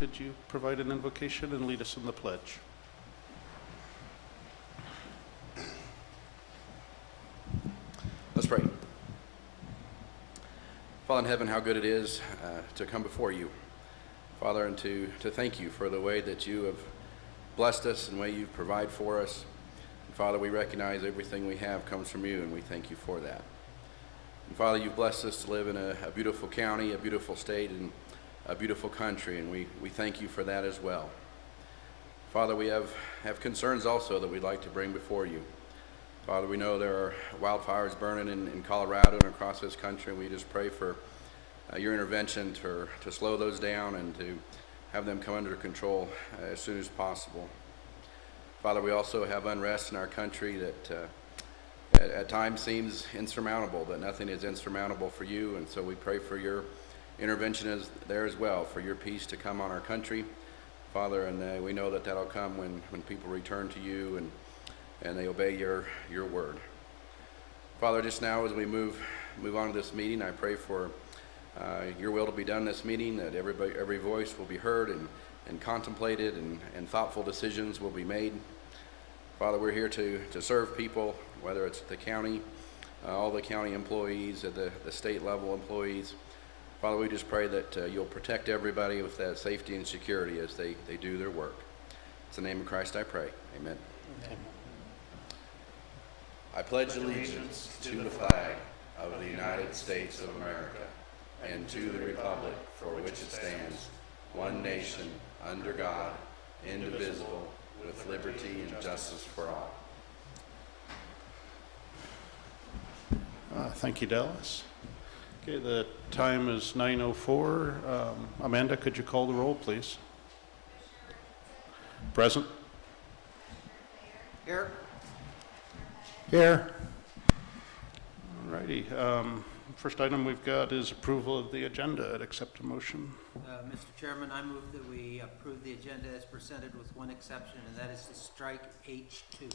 could you provide an invocation and lead us in the pledge? Let's pray. Father in heaven, how good it is to come before you, Father, and to thank you for the way that you have blessed us and the way you provide for us. And Father, we recognize everything we have comes from you, and we thank you for that. And Father, you've blessed us to live in a beautiful county, a beautiful state, and a beautiful country, and we thank you for that as well. Father, we have concerns also that we'd like to bring before you. Father, we know there are wildfires burning in Colorado and across this country, and we just pray for your intervention to slow those down and to have them come under control as soon as possible. Father, we also have unrest in our country that at times seems insurmountable, but nothing is insurmountable for you, and so we pray for your intervention there as well, for your peace to come on our country, Father, and we know that that'll come when people return to you and they obey your word. Father, just now as we move on to this meeting, I pray for your will to be done in this meeting, that every voice will be heard and contemplated, and thoughtful decisions will be made. Father, we're here to serve people, whether it's the county, all the county employees, at the state level employees. Father, we just pray that you'll protect everybody with that safety and security as they do their work. It's in the name of Christ I pray. Amen. Amen. I pledge allegiance to the flag of the United States of America and to the republic for which it stands, one nation, under God, indivisible, with liberty and justice for all. Thank you, Dallas. Okay, the time is 9:04. Amanda, could you call the roll, please? Present. Here. Here. All righty. First item we've got is approval of the agenda. I'd accept a motion. Mr. Chairman, I move that we approve the agenda as presented with one exception, and that is to strike H2.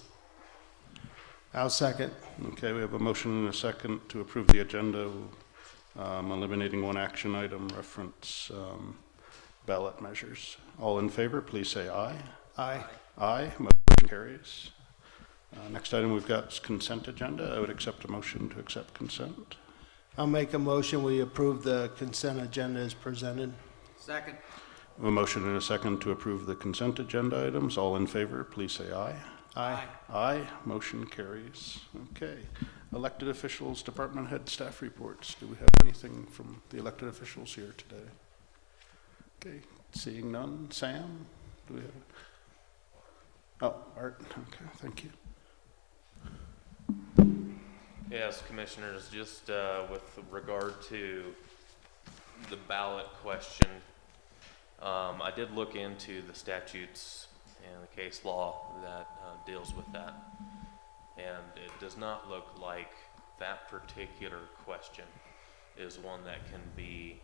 I'll second. Okay, we have a motion and a second to approve the agenda, eliminating one action item, reference ballot measures. All in favor, please say aye. Aye. Aye. Motion carries. Next item we've got is consent agenda. I would accept a motion to accept consent. I'll make a motion we approve the consent agenda as presented. Second. A motion and a second to approve the consent agenda items. All in favor, please say aye. Aye. Aye. Motion carries. Okay. Elected officials, department head, staff reports. Do we have anything from the elected officials here today? Okay. Seeing none. Sam, do we have? Oh, Art. Okay. Thank you. Yes, Commissioners, just with regard to the ballot question, I did look into the statutes and the case law that deals with that, and it does not look like that particular question is one that can be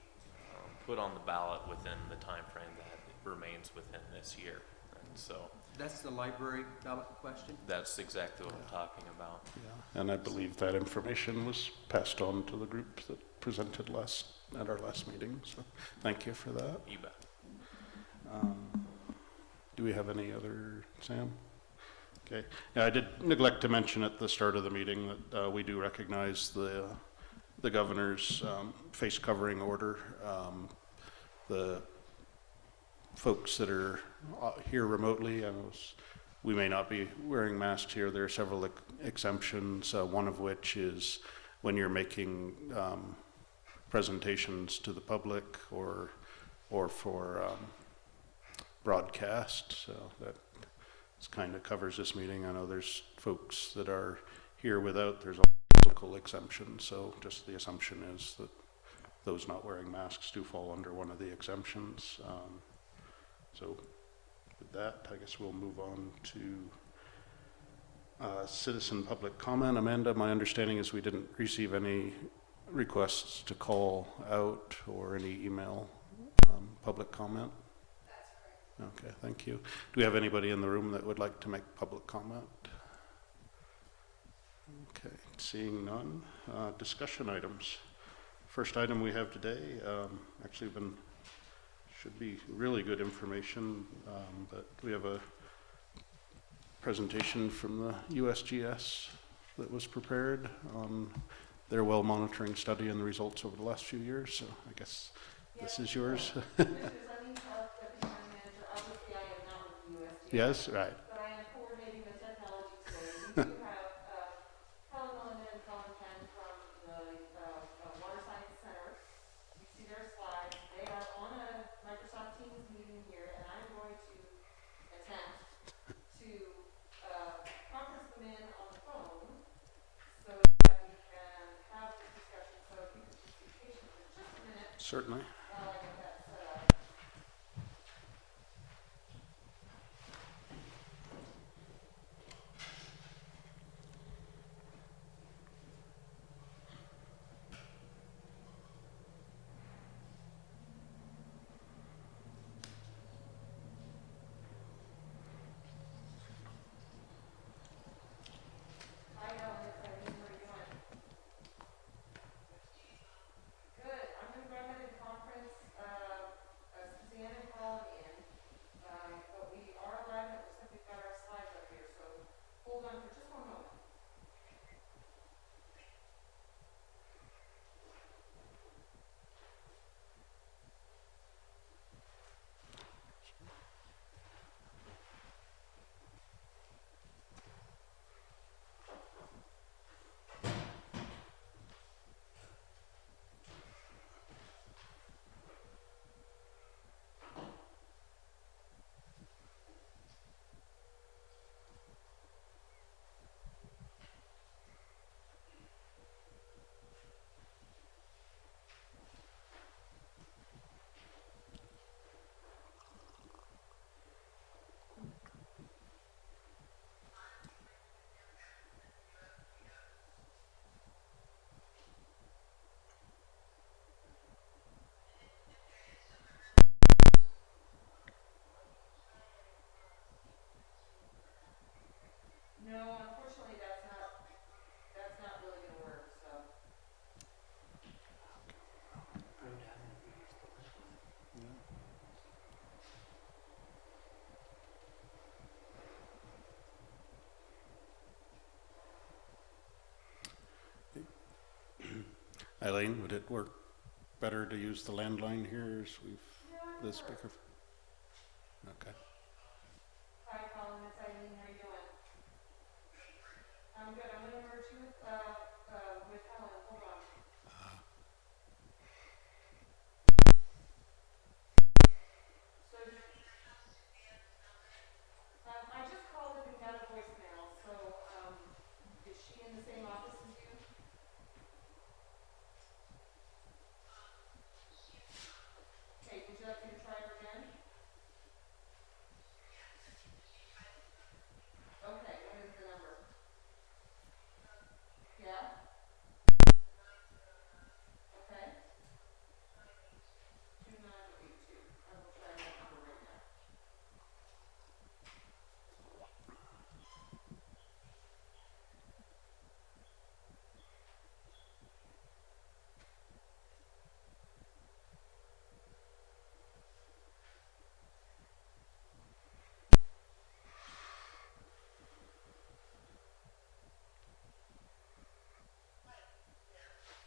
put on the ballot within the time frame that remains within this year. And so That's the library ballot question? that's exactly what I'm talking about. Yeah. And I believe that information was passed on to the group that presented at our last meeting. So thank you for that. You bet. Do we have any other, Sam? Okay. Yeah, I did neglect to mention at the start of the meeting that we do recognize the governor's face covering order. The folks that are here remotely, we may not be wearing masks here. There are several exemptions, one of which is when you're making presentations to the public or for broadcast. So that kind of covers this meeting. I know there's folks that are here without. There's a local exemption. So just the assumption is that those not wearing masks do fall under one of the exemptions. So with that, I guess we'll move on to citizen public comment. Amanda, my understanding is we didn't receive any requests to call out or any email public comment. That's correct. Okay, thank you. Do we have anybody in the room that would like to make public comment? Okay, seeing none. Discussion items. First item we have today, actually been should be really good information, but we have a presentation from the USGS that was prepared on their well monitoring study and the results over the last few years, so I guess this is yours. Commissioners, I need help, Deputy County Manager. Obviously, I am not with the USDA. Yes, right. But I am coordinating the technology today. We do have Helen Melinda and Colin Ken from the Water Science Center. You see their slides. They are on a Microsoft Teams meeting here, and I'm going to attempt to conference them in on the phone so that we can have this discussion. So if you could just be patient for just a minute Certainly. while I get that set up. Hi, Ellen. It's Eileen. How are you doing? Good. I'm going to go ahead and conference Suzanne and Colin in. But we are live. It looks like we've got our slides up here. So hold on for just one moment. No, unfortunately, that's not really going to work. So. Eileen, would it work better to use the landline here as the speaker? Okay. Hi, Colin. It's Eileen. How are you doing? I'm good. I'm going to merge you with Helen. Hold on. So, I just called it and got a voicemail. So, is she in the same office as you? Okay. Would you like me to try her again? Okay. What is the number? Yeah. Okay. 2982. I will try that number right now.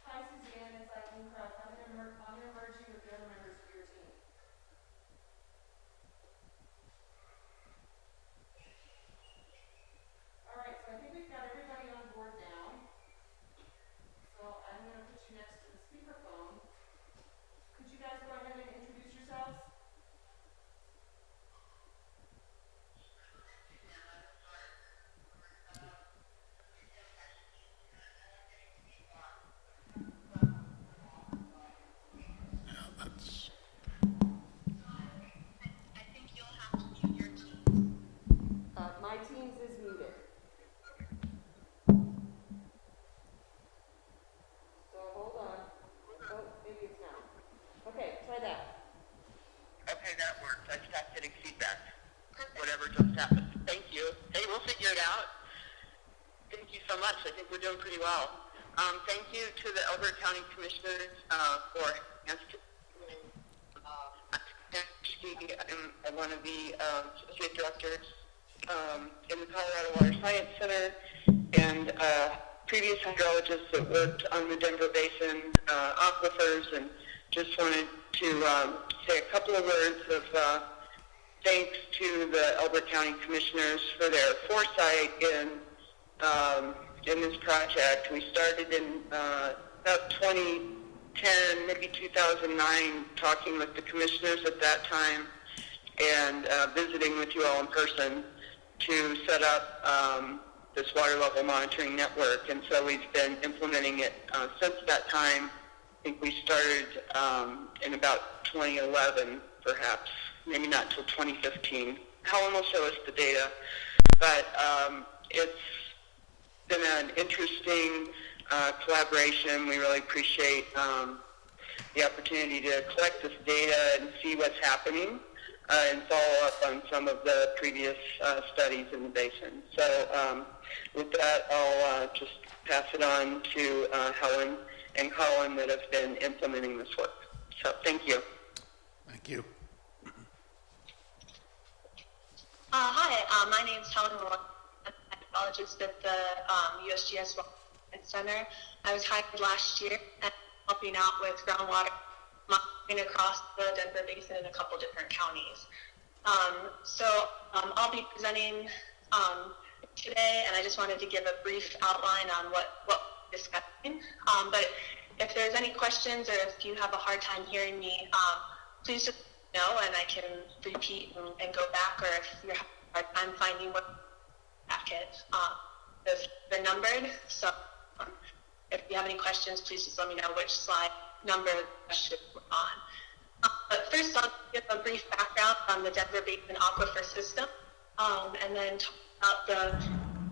Hi, Suzanne. It's Eileen Kraft. I'm going to merge you with the other members of your team. All right. So I think we've got everybody on board now. So I'm going to put you next to the speakerphone. Could you guys go ahead and introduce yourselves? That's My Teams is muted. So hold on. Oh, maybe it's now. Okay, try that. Okay, that works. I stopped getting feedback. Whatever just happened. Thank you. Hey, we'll figure it out. Thank you so much. I think we're doing pretty well. Thank you to the Elbert County Commissioners for answering BoCC. I'm one of the associate directors in the Colorado Water Science Center, and previous hydrologists that worked on the Denver Basin aquifers, and just wanted to say a couple of words of thanks to the Elbert County Commissioners for their foresight in this project. We started in about 2010, maybe 2009, talking with the commissioners at that time and visiting with you all in person to set up this water level monitoring network. And so we've been implementing it since that time. I think we started in about 2011, perhaps, maybe not till 2015. Helen will show us the data, but it's been an interesting collaboration. We really appreciate the opportunity to collect this data and see what's happening and follow up on some of the previous studies in the basin. So with that, I'll just pass it on to Helen and Colin that have been implementing this work. So thank you. Thank you. Hi, my name is Helen Moore. I'm a hydrologist at the USGS Water Science Center. I was hired last year and helping out with groundwater monitoring across the Denver Basin in a couple different counties. I'll be presenting today, and I just wanted to give a brief outline on what we're discussing. But if there's any questions or if you have a hard time hearing me, please just know, and I can repeat and go back, or if you're having a hard time finding what packet, they're numbered. So if you have any questions, please just let me know which slide number the question we're on. But first, I'll give a brief background on the Denver Basin aquifer system, and then talk about the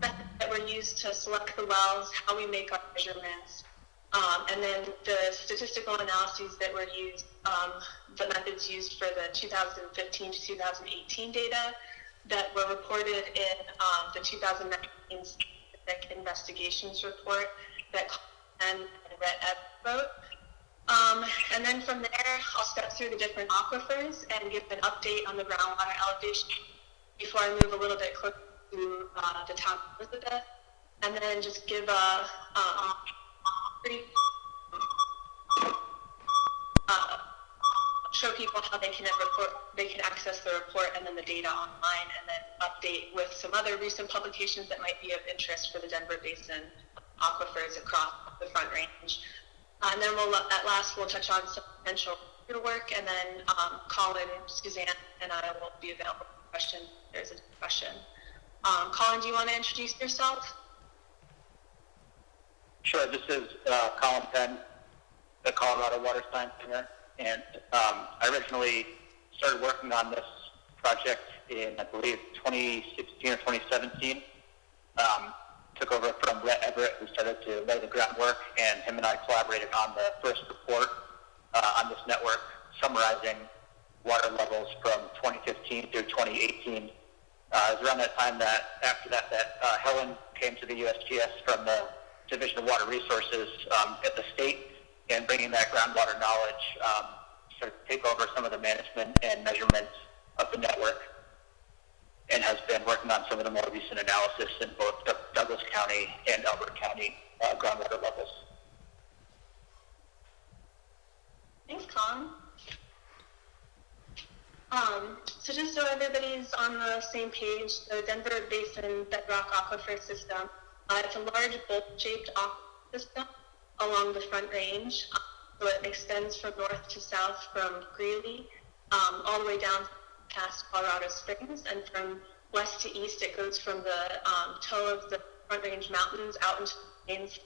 methods that were used to select the wells, how we make our measurements, and then the statistical analyses that were used, the methods used for the 2015 to 2018 data that were reported in the 2019 Specific Investigations Report that Colin and Rhett wrote. And then from there, I'll step through the different aquifers and give an update on the groundwater elevation before I move a little bit closer to the town of Elizabeth, and then just give a brief show people how they can access the report and then the data online, and then update with some other recent publications that might be of interest for the Denver Basin aquifers across the Front Range. And then at last we'll touch on some potential work, and then Colin, Suzanne, and I will be available for questions. There's a question. Colin, do you want to introduce yourself? Sure. This is Colin Penn, the Colorado Water Science Center, and I originally started working on this project in, I believe, 2016 or 2017. Took over from Rhett Everett, who started to lay the groundwork, and him and I collaborated on the first report on this network, summarizing water levels from 2015 through 2018. It was around that time that, after that, Helen came to the USGS from the Division of Water Resources at the state, and bringing that groundwater knowledge, started to take over some of the management and measurements of the network, and has been working on some of the more recent analysis in both Douglas County and Elbert County groundwater levels. Thanks, Colin. So just so everybody's on the same page, the Denver Basin bedrock aquifer system, it's a large bowl-shaped aquifer system along the Front Range. So it extends from north to south from Greeley all the way down past Colorado Springs, and from west to east it goes from the toe of the Front Range Mountains out into the plains,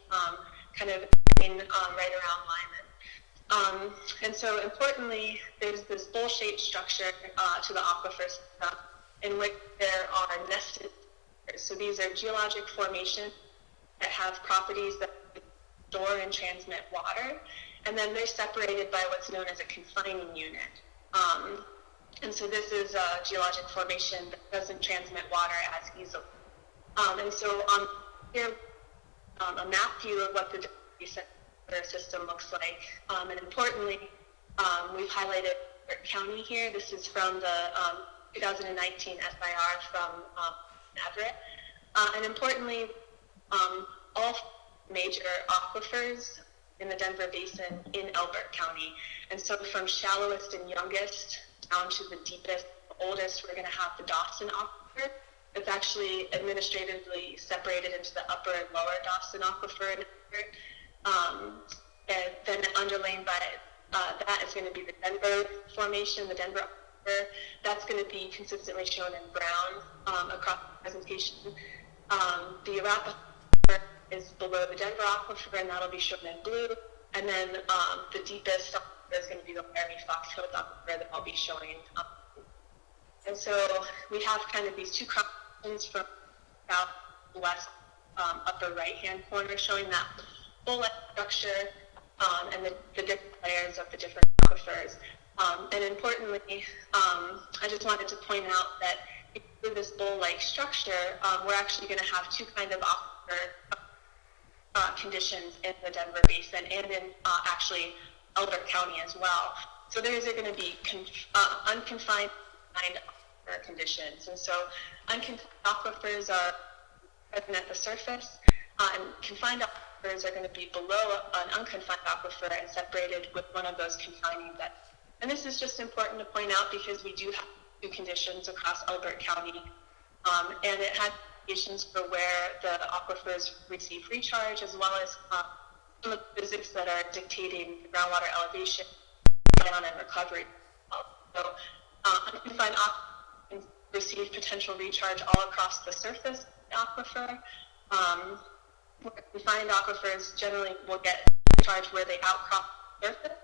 kind of right around Lyman. And so importantly, there's this bowl-shaped structure to the aquifer system in which there are nested. So these are geologic formations that have properties that store and transmit water, and then they're separated by what's known as a confining unit. And so this is a geologic formation that doesn't transmit water as easily. And so on here, a map view of what the basin system looks like. And importantly, we've highlighted Albert County here. This is from the 2019 SIR from Everett. And importantly, all major aquifers in the Denver Basin in Elbert County. And so from shallowest and youngest down to the deepest, oldest, we're going to have the Dawson Aquifer. It's actually administratively separated into the upper and lower Dawson Aquifer. And then underlain by that is going to be the Denver Formation, the Denver Aquifer. That's going to be consistently shown in brown across the presentation. The Arapahoe is below the Denver Aquifer, and that'll be shown in blue. And then the deepest is going to be the Laramie Fox Hills Aquifer that I'll be showing. And so we have kind of these two cross-sections from southwest upper right-hand corner showing that full-length structure and the different layers of the different aquifers. And importantly, I just wanted to point out that through this bowl-like structure, we're actually going to have two kind of aquifer conditions in the Denver Basin and in actually Elbert County as well. So there's going to be unconfined aquifer conditions. And so unconfined aquifers are present at the surface, and confined aquifers are going to be below an unconfined aquifer and separated with one of those confining depths. And this is just important to point out because we do have two conditions across Elbert County, and it has implications for where the aquifers receive recharge, as well as some of the physics that are dictating groundwater elevation and recovery. So unconfined aquifers receive potential recharge all across the surface of the aquifer. Confined aquifers generally will get recharge where they outcrop the surface,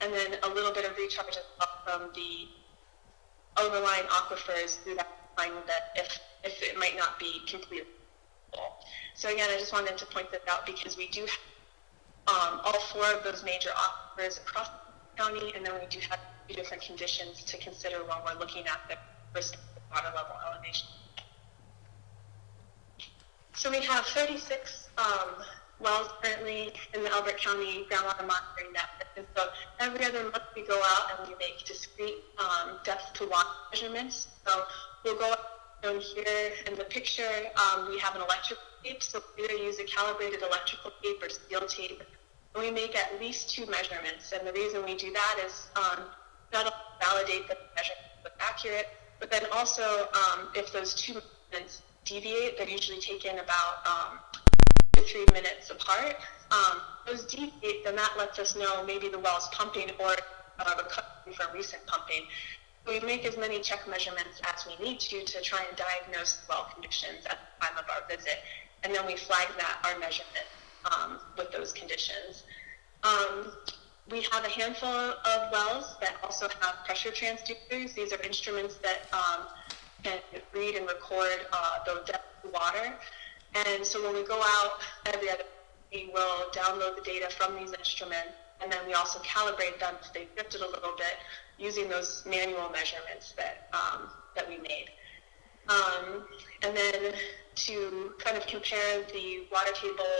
and then a little bit of recharge as well from the overlying aquifers through that confinement that if it might not be completely full. So again, I just wanted to point that out because we do have all four of those major aquifers across the county, and then we do have two different conditions to consider when we're looking at the respective water level elevation. So we have 36 wells currently in the Elbert County groundwater monitoring network. And so every other month we go out and we make discrete depth to water measurements. So we'll go out shown here in the picture. We have an electrical tape, so we either use a calibrated electrical tape or steel tape. And we make at least two measurements. And the reason we do that is not only validate that the measurement was accurate, but then also if those two measurements deviate, they're usually taken about 2 to 3 minutes apart. Those deviate, then that lets us know maybe the well's pumping or recovering from recent pumping. So we make as many check measurements as we need to try and diagnose the well conditions at the time of our visit. And then we flag our measurement with those conditions. We have a handful of wells that also have pressure transducers. These are instruments that can read and record the depth of water. And so when we go out every other day, we will download the data from these instruments, and then we also calibrate them if they've drifted a little bit using those manual measurements that we made. And then to kind of compare the water table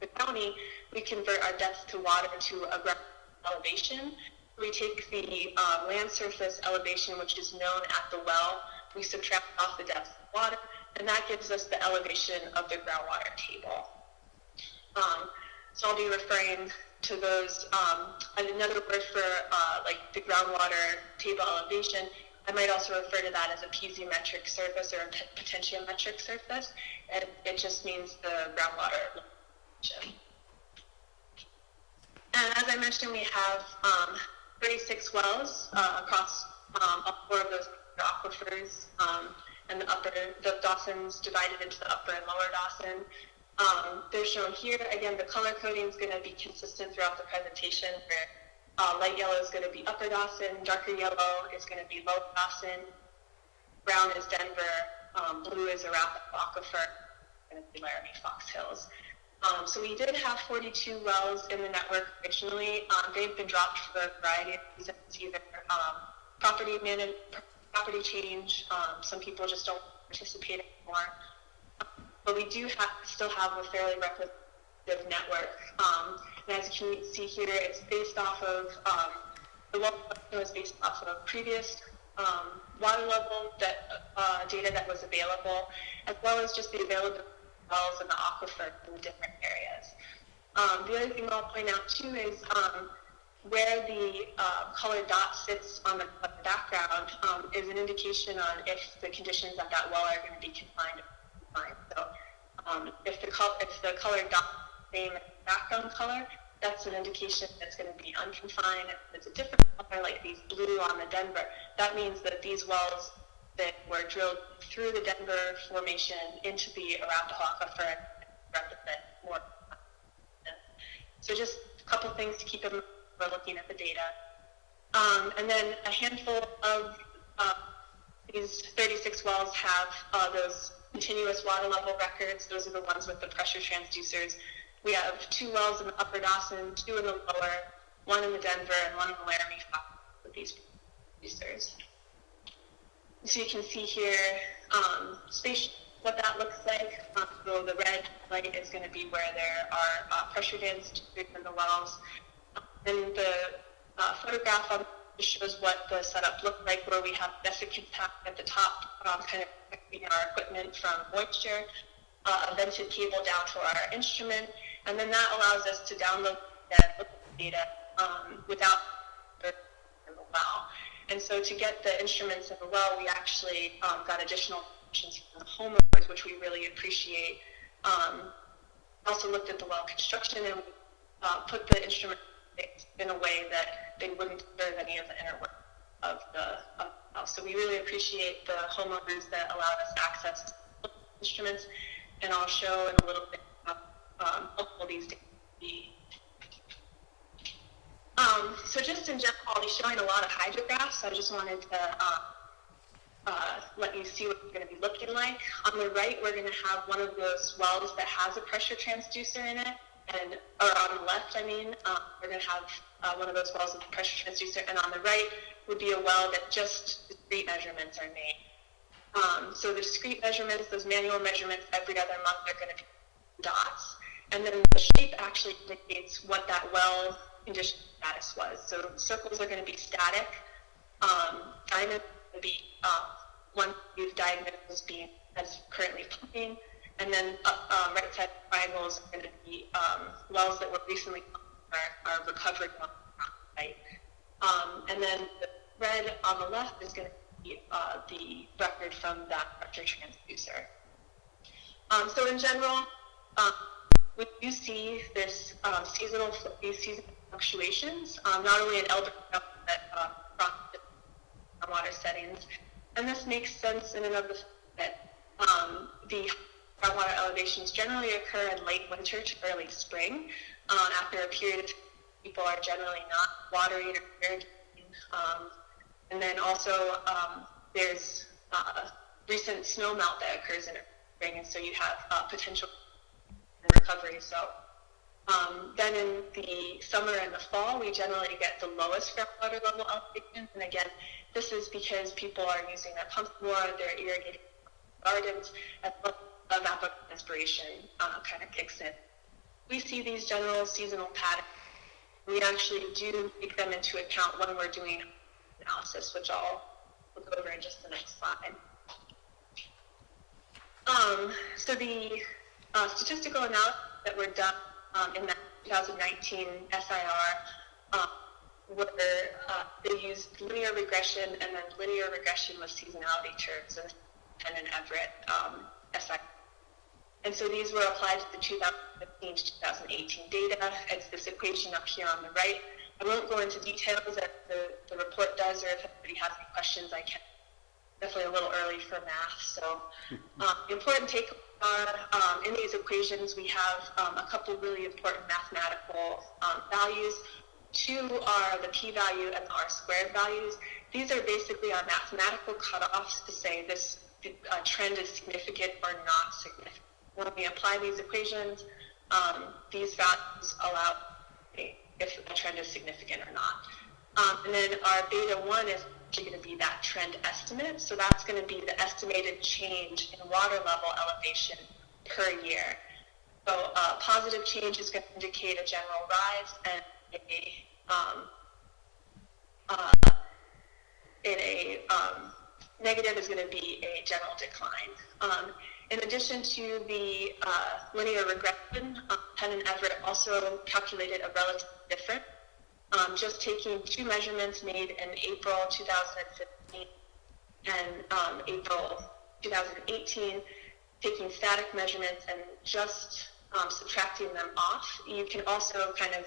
with the county, we convert our depth to water to a ground elevation. We take the land surface elevation, which is known at the well. We subtract off the depth of water, and that gives us the elevation of the groundwater table. So I'll be referring to those, another word for like the groundwater table elevation. I might also refer to that as a piezometric surface or a potentiometric surface, and it just means the groundwater elevation. And as I mentioned, we have 36 wells across all four of those aquifers, and the Dawson's divided into the upper and lower Dawson. They're shown here. Again, the color coding is going to be consistent throughout the presentation, where light yellow is going to be upper Dawson, darker yellow is going to be lower Dawson, brown is Denver, blue is Arapahoe Aquifer, and the Laramie Fox Hills. So we did have 42 wells in the network originally. They've been dropped for a variety of reasons, either property change, some people just don't participate anymore. But we do still have a fairly representative network. And as you can see here, it's based off of The well question was based off of previous water level data that was available, as well as just the availability of wells in the aquifer in the different areas. The other thing I'll point out too is where the colored dot sits on the background is an indication on if the conditions at that well are going to be confined or confined. So if the colored dot is the same as the background color, that's an indication that's going to be unconfined. If it's a different color, like these blue on the Denver, that means that these wells that were drilled through the Denver formation into the Arapahoe Aquifer represent more. So just a couple things to keep in mind when we're looking at the data. And then a handful of these 36 wells have those continuous water level records. Those are the ones with the pressure transducers. We have 2 wells in the Upper Dawson, 2 in the Lower, 1 in the Denver, and 1 in the Laramie with these transducers. So you can see here what that looks like. So the red light is going to be where there are pressure transducers in the wells. And the photograph just shows what the setup looked like, where we have desiccant tap at the top, kind of protecting our equipment from moisture, a vented cable down to our instrument, and then that allows us to download the data without the well. And so to get the instruments in the well, we actually got additional options from the homeowners, which we really appreciate. Also looked at the well construction and put the instrument in a way that they wouldn't disturb any of the inner work of the well. So we really appreciate the homeowners that allowed us access to instruments, and I'll show in a little bit how helpful these data can be. So just in general, I'll be showing a lot of hydrographs. I just wanted to let you see what it's going to be looking like. On the right, we're going to have one of those wells that has a pressure transducer in it, or on the left, I mean, we're going to have one of those wells with a pressure transducer, and on the right would be a well that just discrete measurements are made. So the discrete measurements, those manual measurements every other month are going to be dots, and then the shape actually indicates what that well condition status was. So circles are going to be static, diamonds are going to be one you've diagnosed as being as currently pumping, and then right side triangles are going to be wells that were recently are recovered on the site. And then the red on the left is going to be the record from that pressure transducer. So in general, we do see this these seasonal fluctuations, not only in Elbert but across the water settings. And this makes sense in and of the fact that the groundwater elevations generally occur in late winter to early spring. After a period of time, people are generally not watering or irrigating. And then also there's recent snow melt that occurs in spring, and so you have potential recovery. So then in the summer and the fall, we generally get the lowest groundwater level elevations. And again, this is because people are using their pump more, they're irrigating gardens, as well as evapotranspiration kind of kicks in. We see these general seasonal patterns. We actually do take them into account when we're doing analysis, which I'll look over in just the next slide. So the statistical analysis that were done in that 2019 SIR they used linear regression and then linear regression with seasonality terms and an Everett SIR. And so these were applied to the 2015 to 2018 data. It's this equation up here on the right. I won't go into details as the report does, or if anybody has any questions, I can. Definitely a little early for math. So the important takeaways are in these equations, we have a couple really important mathematical values. 2 are the p-value and the r-squared values. These are basically our mathematical cutoffs to say this trend is significant or not significant. When we apply these equations, these values allow if a trend is significant or not. And then our beta 1 is actually going to be that trend estimate. So that's going to be the estimated change in water level elevation per year. So positive change is going to indicate a general rise, and in a negative is going to be a general decline. In addition to the linear regression, Penn and Everett also calculated a relative difference, just taking two measurements made in April 2015 and April 2018, taking static measurements and just subtracting them off. You can also kind of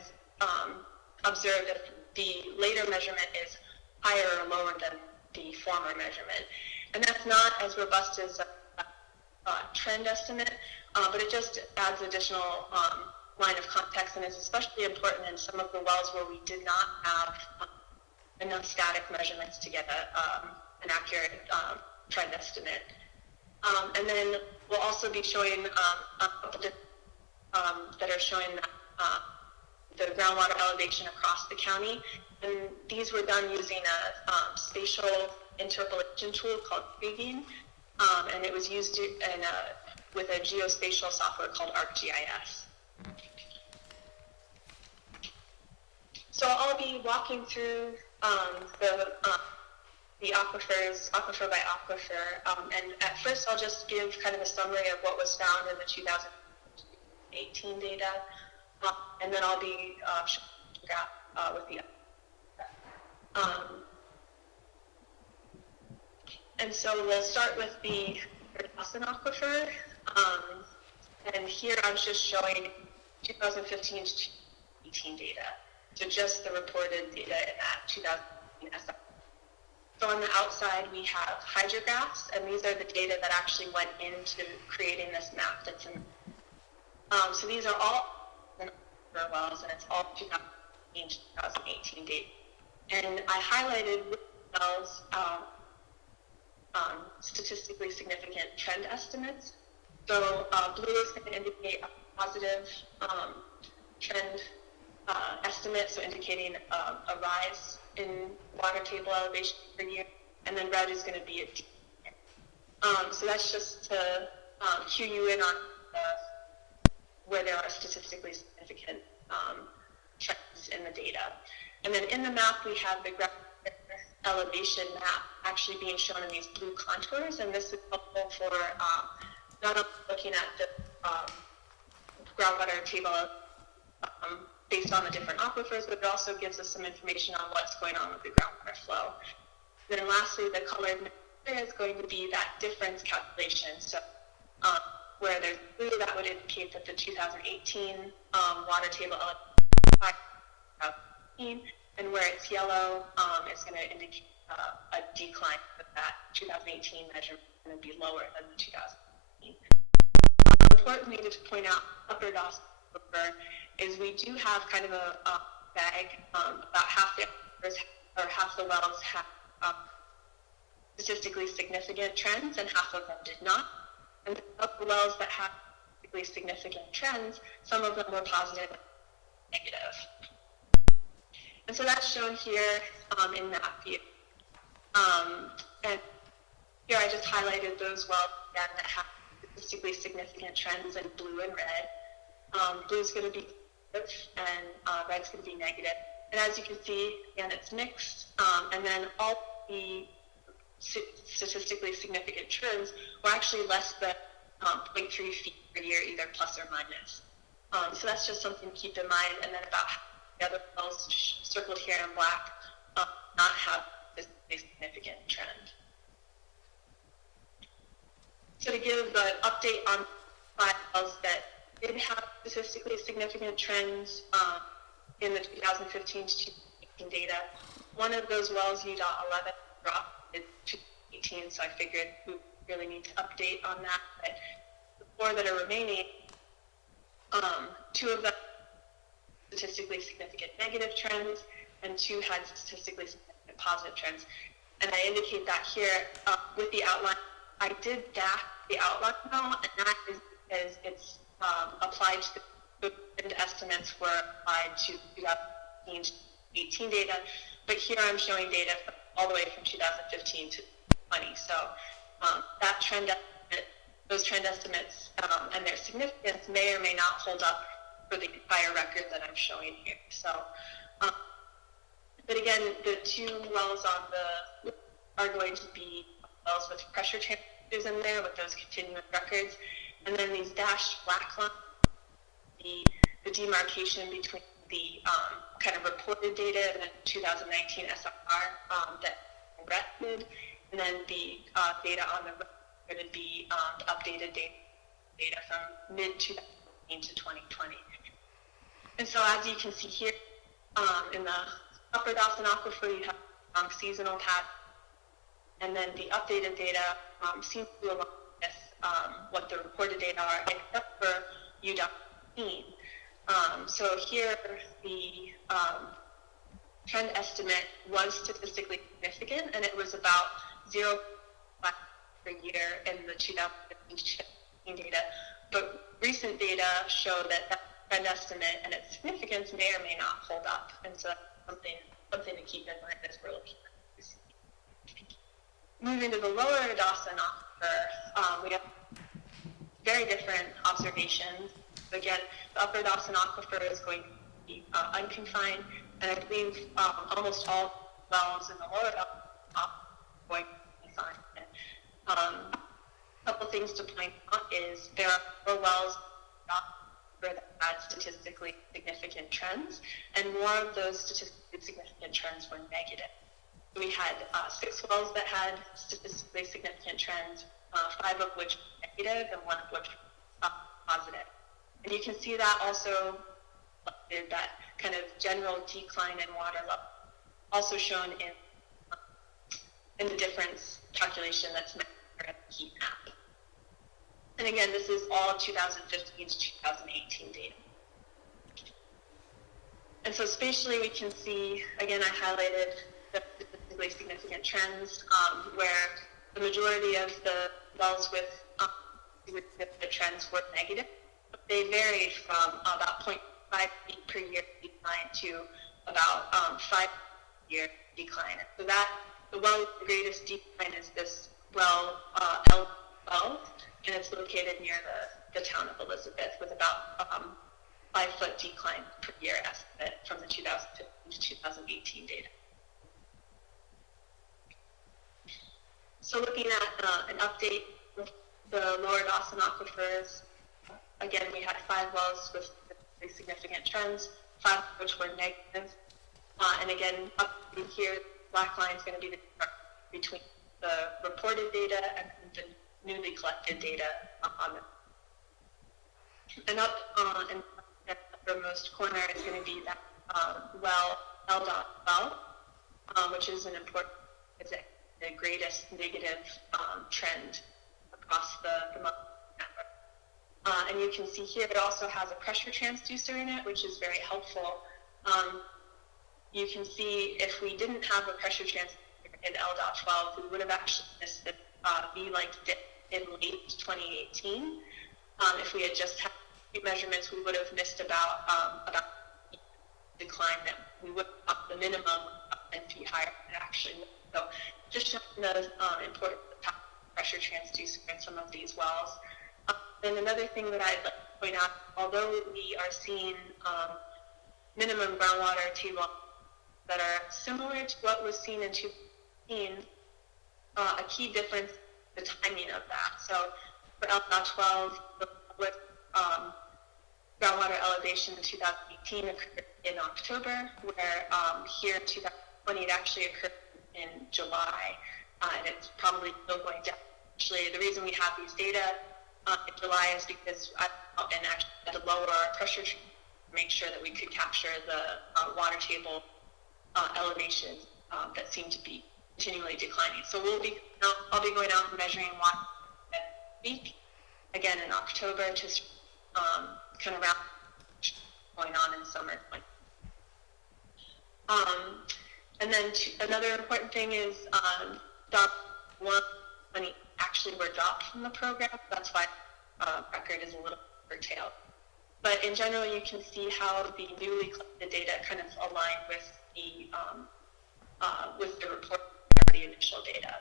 observe that the later measurement is higher or lower than the former measurement. And that's not as robust as a trend estimate, but it just adds additional line of context, and is especially important in some of the wells where we did not have enough static measurements to get an accurate trend estimate. And then we'll also be showing a couple that are showing that the groundwater elevation across the county, and these were done using a spatial interpolation tool called Pregain, and it was used with a geospatial software called ArcGIS. So I'll be walking through the aquifers, aquifer by aquifer, and at first I'll just give kind of a summary of what was found in the 2018 data, and then I'll be showing the graph with the and so we'll start with the Dawson aquifer, and here I'm just showing 2015 to 2018 data, so just the reported data in that 2018 SF. So on the outside we have hydrographs, and these are the data that actually went into creating this map that's in. So these are all wells, and it's all 2018 data. And I highlighted wells statistically significant trend estimates. So blue is going to indicate a positive trend estimate, so indicating a rise in water table elevation per year, and then red is going to be a so that's just to cue you in on where there are statistically significant trends in the data. And then in the map, we have the elevation map actually being shown in these blue contours, and this is helpful for not only looking at the groundwater table based on the different aquifers, but it also gives us some information on what's going on with the groundwater flow. Then lastly, the colored area is going to be that difference calculation. So where there's blue, that would indicate that the 2018 water table elevation, and where it's yellow, it's going to indicate a decline, but that 2018 measurement is going to be lower than the 2018. Importantly, to point out upper Dawson River is we do have kind of a bag. About half the half the wells have statistically significant trends, and half of them did not. And of the wells that have statistically significant trends, some of them were positive and negative. And so that's shown here in that view. And here I just highlighted those wells again that have statistically significant trends in blue and red. Blue is going to be positive, and red is going to be negative. And as you can see, again, it's mixed. And then all the statistically significant trends were actually less than 0.3 feet per year, either plus or minus. So that's just something to keep in mind. And then about the other wells circled here in black not have this significant trend. So to give an update on 5 wells that did have statistically significant trends in the 2015 to 2018 data, one of those wells, U.11, dropped in 2018, so I figured we really need to update on that. But the 4 that are remaining, 2 of them statistically significant negative trends, and 2 had statistically significant positive trends. And I indicate that here with the outline. I did dash the outline now, and that is because it's applied to the estimates were applied to 2018 data, but here I'm showing data all the way from 2015 to 20. So that trend estimate, those trend estimates and their significance may or may not hold up for the entire record that I'm showing here. So But again, the two wells on the are going to be wells with pressure transducers in there with those continuous records. And then these dashed black lines, the demarcation between the kind of reported data and the 2019 SFR that rested, and then the data on the record would be the updated data from mid-2018 to 2020. And so as you can see here, in the upper Dawson Aquifer, you have seasonal patterns, and then the updated data seems to align with what the reported data are, except for UW. So here, the trend estimate was statistically significant, and it was about 0.5 per year in the 2015 data. But recent data show that that trend estimate and its significance may or may not hold up, and so that's something to keep in mind as we're looking at this. Moving to the lower Dawson Aquifer, we have very different observations. Again, the upper Dawson Aquifer is going to be unconfined, and I believe almost all wells in the lower Dawson Aquifer are going to be confined. A couple things to point out is there are 4 wells that had statistically significant trends, and more of those statistically significant trends were negative. We had 6 wells that had statistically significant trends, 5 of which were negative and 1 of which was positive. And you can see that also that kind of general decline in water level, also shown in the difference calculation that's measured at the heat map. And again, this is all 2015 to 2018 data. And so spatially, we can see, again, I highlighted the statistically significant trends where the majority of the wells with significant trends were negative. They varied from about 0.5 feet per year decline to about 5 year decline. So that the well with the greatest decline is this well L12, and it's located near the town of Elizabeth with about 5-foot decline per year estimate from the 2015 to 2018 data. So looking at an update with the lower Dawson aquifers, again, we had 5 wells with significant trends, 5 of which were negative. And again, up here, black line is going to be the difference between the reported data and the newly collected data on them. And up in the uppermost corner is going to be that well L.12, which is an important, is the greatest negative trend across the network. And you can see here it also has a pressure transducer in it, which is very helpful. You can see if we didn't have a pressure transducer in L.12, we would have actually missed the V-like dip in late 2018. If we had just had measurements, we would have missed about decline that we would up the minimum and be higher than actually. So just showing the importance of pressure transducer in some of these wells. And another thing that I'd like to point out, although we are seeing minimum groundwater table that are similar to what was seen in 2015, a key difference is the timing of that. So for L.12, the public groundwater elevation in 2018 occurred in October, where here in 2020 it actually occurred in July, and it's probably still going down. Actually, the reason we have these data in July is because I and actually had to lower our pressure to make sure that we could capture the water table elevations that seem to be continually declining. So I'll be going out and measuring water next week, again in October, to kind of wrap going on in summer. And then another important thing is when actually were dropped from the program. That's why record is a little curtailed. But in general, you can see how the newly collected data kind of align with the report of the initial data.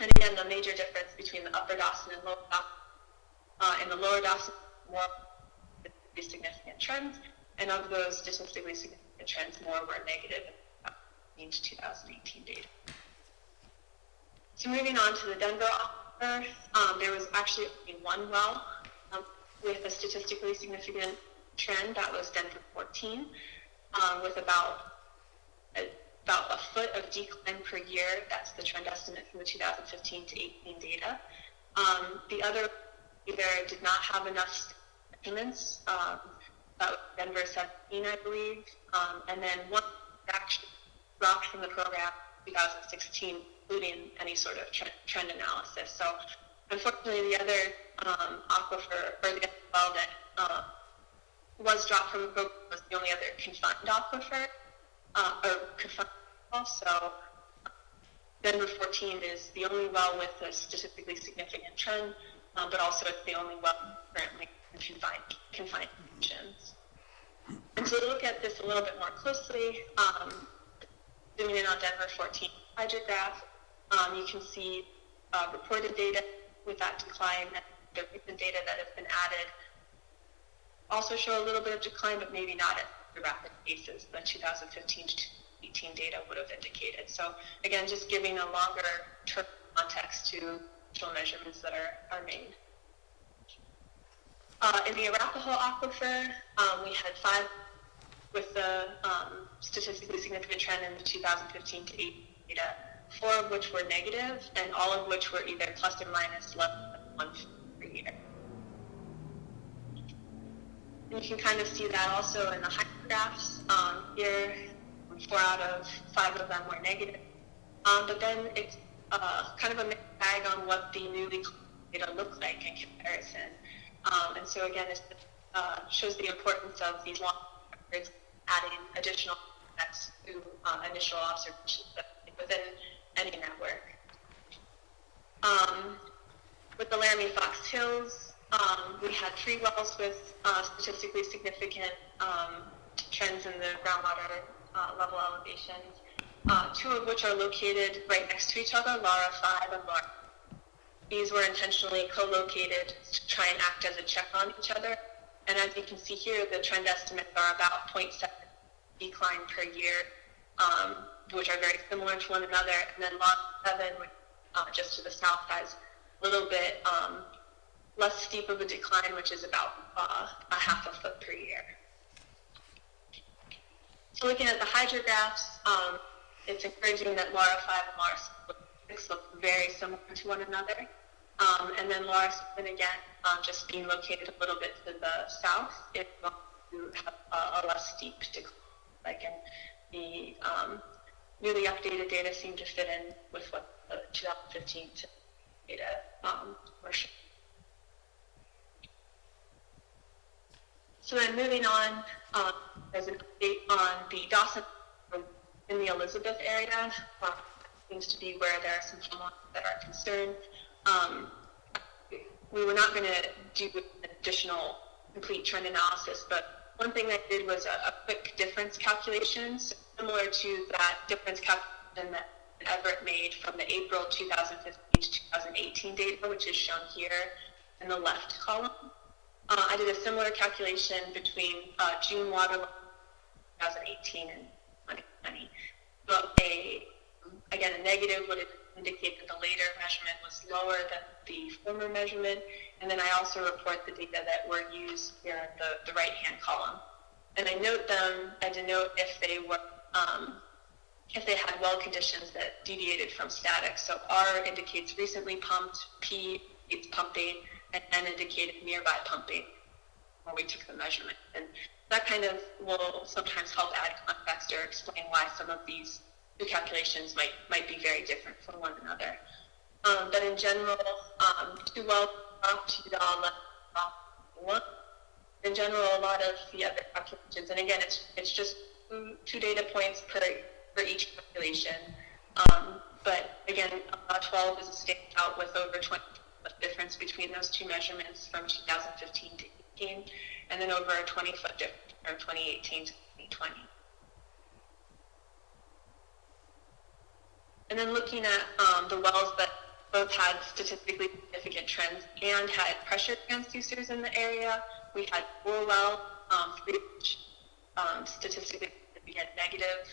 And again, the major difference between the upper Dawson and lower Dawson, in the lower Dawson, more significant trends, and of those statistically significant the trends more were negative in 2018 data. So moving on to the Denver aquifer, there was actually only one well with a statistically significant trend. That was Denver 14, with about a foot of decline per year. That's the trend estimate from the 2015 to 18 data. The other either did not have enough measurements, Denver 17, I believe, and then one actually dropped from the program in 2016, including any sort of trend analysis. So unfortunately, the other aquifer, or the other well that was dropped from the program was the only other confined aquifer, or confined well. So Denver 14 is the only well with a statistically significant trend, but also it's the only well currently in confined conditions. And so to look at this a little bit more closely, zooming in on Denver 14 hydrograph, you can see reported data with that decline, and the recent data that has been added also show a little bit of decline, but maybe not at the rapid paces the 2015 to 18 data would have indicated. So again, just giving a longer term context to actual measurements that are made. In the Arapahoe aquifer, we had 5 with the statistically significant trend in the 2015 to 18 data, 4 of which were negative, and all of which were either plus or minus less than 1 per year. And you can kind of see that also in the hydrographs. Here, 4 out of 5 of them were negative. But then it's kind of a mixed bag on what the newly collected data look like in comparison. And so again, it shows the importance of these long records, adding additional context to initial observations within any network. With the Laramie Fox Hills, we had 3 wells with statistically significant trends in the groundwater level elevations, 2 of which are located right next to each other, Laura 5 and Laura. These were intentionally co-located to try and act as a check on each other. And as you can see here, the trend estimates are about 0.7 decline per year, which are very similar to one another. And then Laura 7, just to the south, has a little bit less steep of a decline, which is about a half a foot per year. So looking at the hydrographs, it's encouraging that Laura 5 and Laura 6 look very similar to one another. And then Laura 7 again, just being located a little bit to the south, it's going to have a less steep decline. Like, and the newly updated data seem to fit in with what the 2015 data were showing. So then moving on, there's an update on the Dawson in the Elizabeth area. Seems to be where there are some homeowners that are concerned. We were not going to do an additional complete trend analysis, but one thing I did was a quick difference calculation, similar to that difference calculation that Everett made from the April 2015 to 2018 data, which is shown here in the left column. I did a similar calculation between June water level 2018 and 2020. But again, a negative would indicate that the later measurement was lower than the former measurement. And then I also report the data that were used here in the right-hand column. And I note them, I denote if they were, if they had well conditions that deviated from static. So R indicates recently pumped, P indicates pumping, and N indicated nearby pumping when we took the measurement. And that kind of will sometimes help add context or explain why some of these 2 calculations might be very different from one another. But in general, 2 wells off, 2 down, left off, 1. In general, a lot of the other calculations, and again, it's just 2 data points per each calculation. But again, 12 is a standout with over 20 foot difference between those 2 measurements from 2015 to 18, and then over a 20 foot difference from 2018 to 2020. And then looking at the wells that both had statistically significant trends and had pressure transducers in the area, we had 4 wells, 3 statistically get negative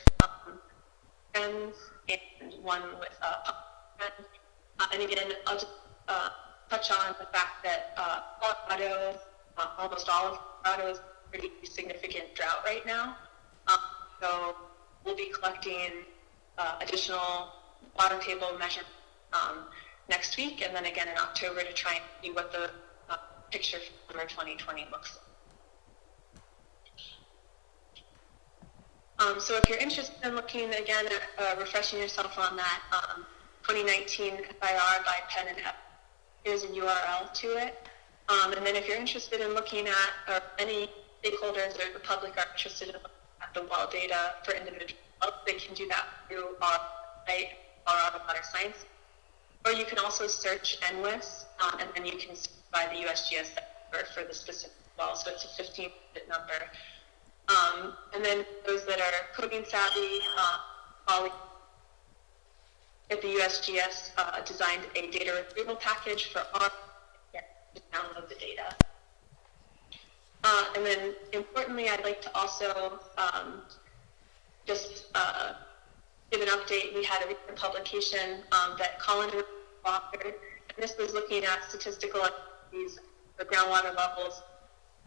trends and one with trend. And again, I'll just touch on the fact that Colorado, almost all of Colorado, is a pretty significant drought right now. So we'll be collecting additional water table measurements next week, and then again in October to try and see what the picture for summer 2020 looks like. So if you're interested in looking again at refreshing yourself on that 2019 FIR by Penn and F, here's a URL to it. And then if you're interested in looking at, or any stakeholders or the public are interested in looking at the well data for individual wells, they can do that through our site, Colorado Water Science. Or you can also search NWIS, and then you can search by the USGS number for the specific well, so it's a 15-digit number. And then those that are coding savvy, if the USGS designed a data retrieval package for our, to download the data. And then importantly, I'd like to also just give an update. We had a recent publication that Colin authored, and this was looking at statistical activities for groundwater levels,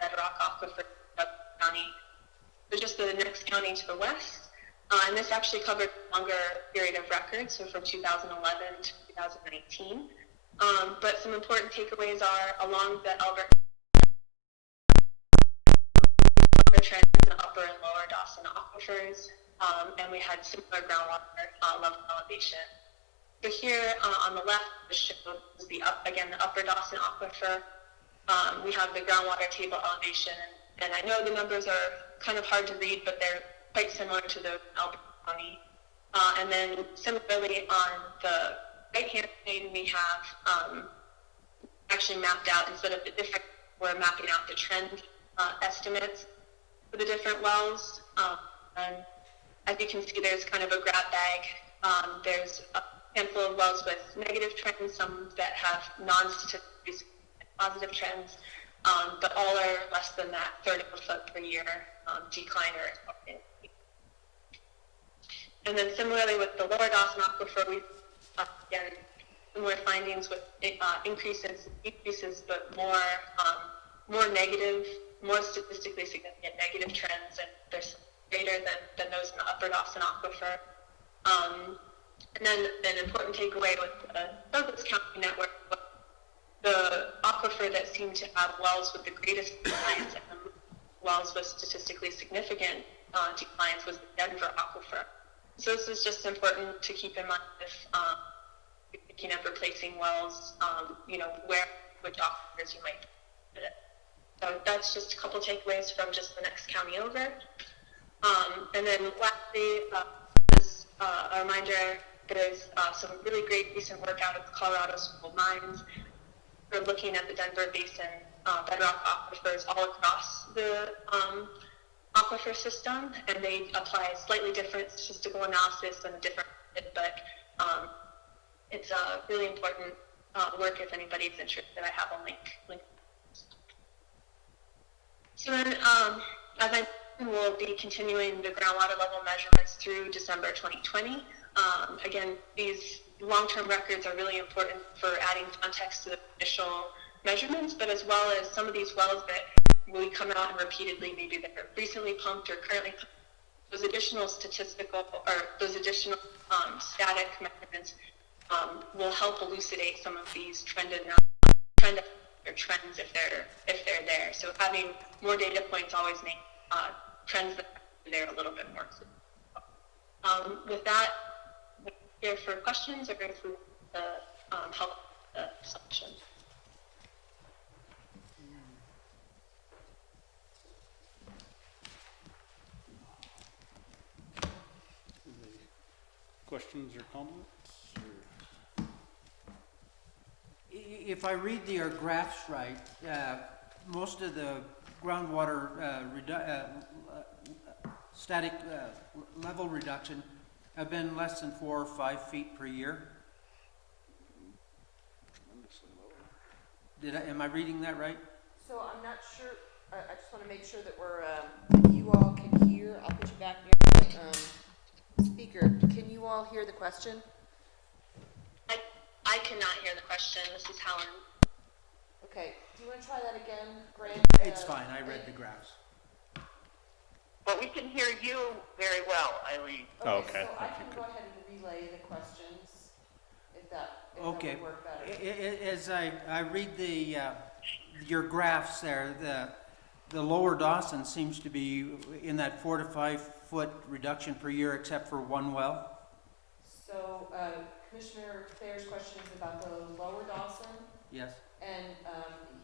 bedrock aquifer county. So just the next county to the west, and this actually covered a longer period of record, so from 2011 to 2019. But some important takeaways are along the Alberta trends in the upper and lower Dawson aquifers, and we had similar groundwater level elevation. So here on the left, the show is the upper Dawson aquifer. We have the groundwater table elevation, and I know the numbers are kind of hard to read, but they're quite similar to the Alberta County. And then similarly on the right-hand side, we have actually mapped out, instead of the different, we're mapping out the trend estimates for the different wells. And as you can see, there's kind of a grab bag. There's a handful of wells with negative trends, some that have non-statistically positive trends, but all are less than that 30 foot per year decline or and then similarly with the lower Dawson aquifer, we again similar findings with increases, decreases, but more negative, more statistically significant negative trends, and they're greater than those in the upper Dawson aquifer. And then an important takeaway with the Douglas County network, the aquifer that seemed to have wells with the greatest declines and the wells with statistically significant declines was the Denver aquifer. So this is just important to keep in mind if you're thinking of replacing wells, which aquifers you might put it. So that's just a couple takeaways from just the next county over. And then lastly, as a reminder, there's some really great recent work out of the Colorado School of Mines. We're looking at the Denver Basin bedrock aquifers all across the aquifer system, and they apply a slightly different statistical analysis and a different method, but it's a really important work if anybody's interested. I have a link. So then, as I mentioned, we'll be continuing the groundwater level measurements through December 2020. Again, these long-term records are really important for adding context to the initial measurements, but as well as some of these wells that will come out and repeatedly, maybe they're recently pumped or currently pumped, those additional statistical or those additional static measurements will help elucidate some of these trends if they're there. So having more data points always make trends that are there a little bit more clear. With that, we're here for questions or if we help the selection. Questions or comments? If I read your graphs right, most of the groundwater static level reduction have been less than 4 or 5 feet per year. Am I reading that right? So I'm not sure, I just want to make sure that we're, if you all can hear, I'll put you back near the speaker. Can you all hear the question? I cannot hear the question. This is Helen. Okay, do you want to try that again, Grant? It's fine, I read the graphs. But we can hear you very well, Eileen. Okay, So I if you can could. go ahead and relay the questions, if that Okay. would work better. As I read the, your graphs there, the lower Dawson seems to be in that 4 to 5 foot reduction per year except for one well. So, Commissioner Thayer's question is about the lower Dawson, Yes. and,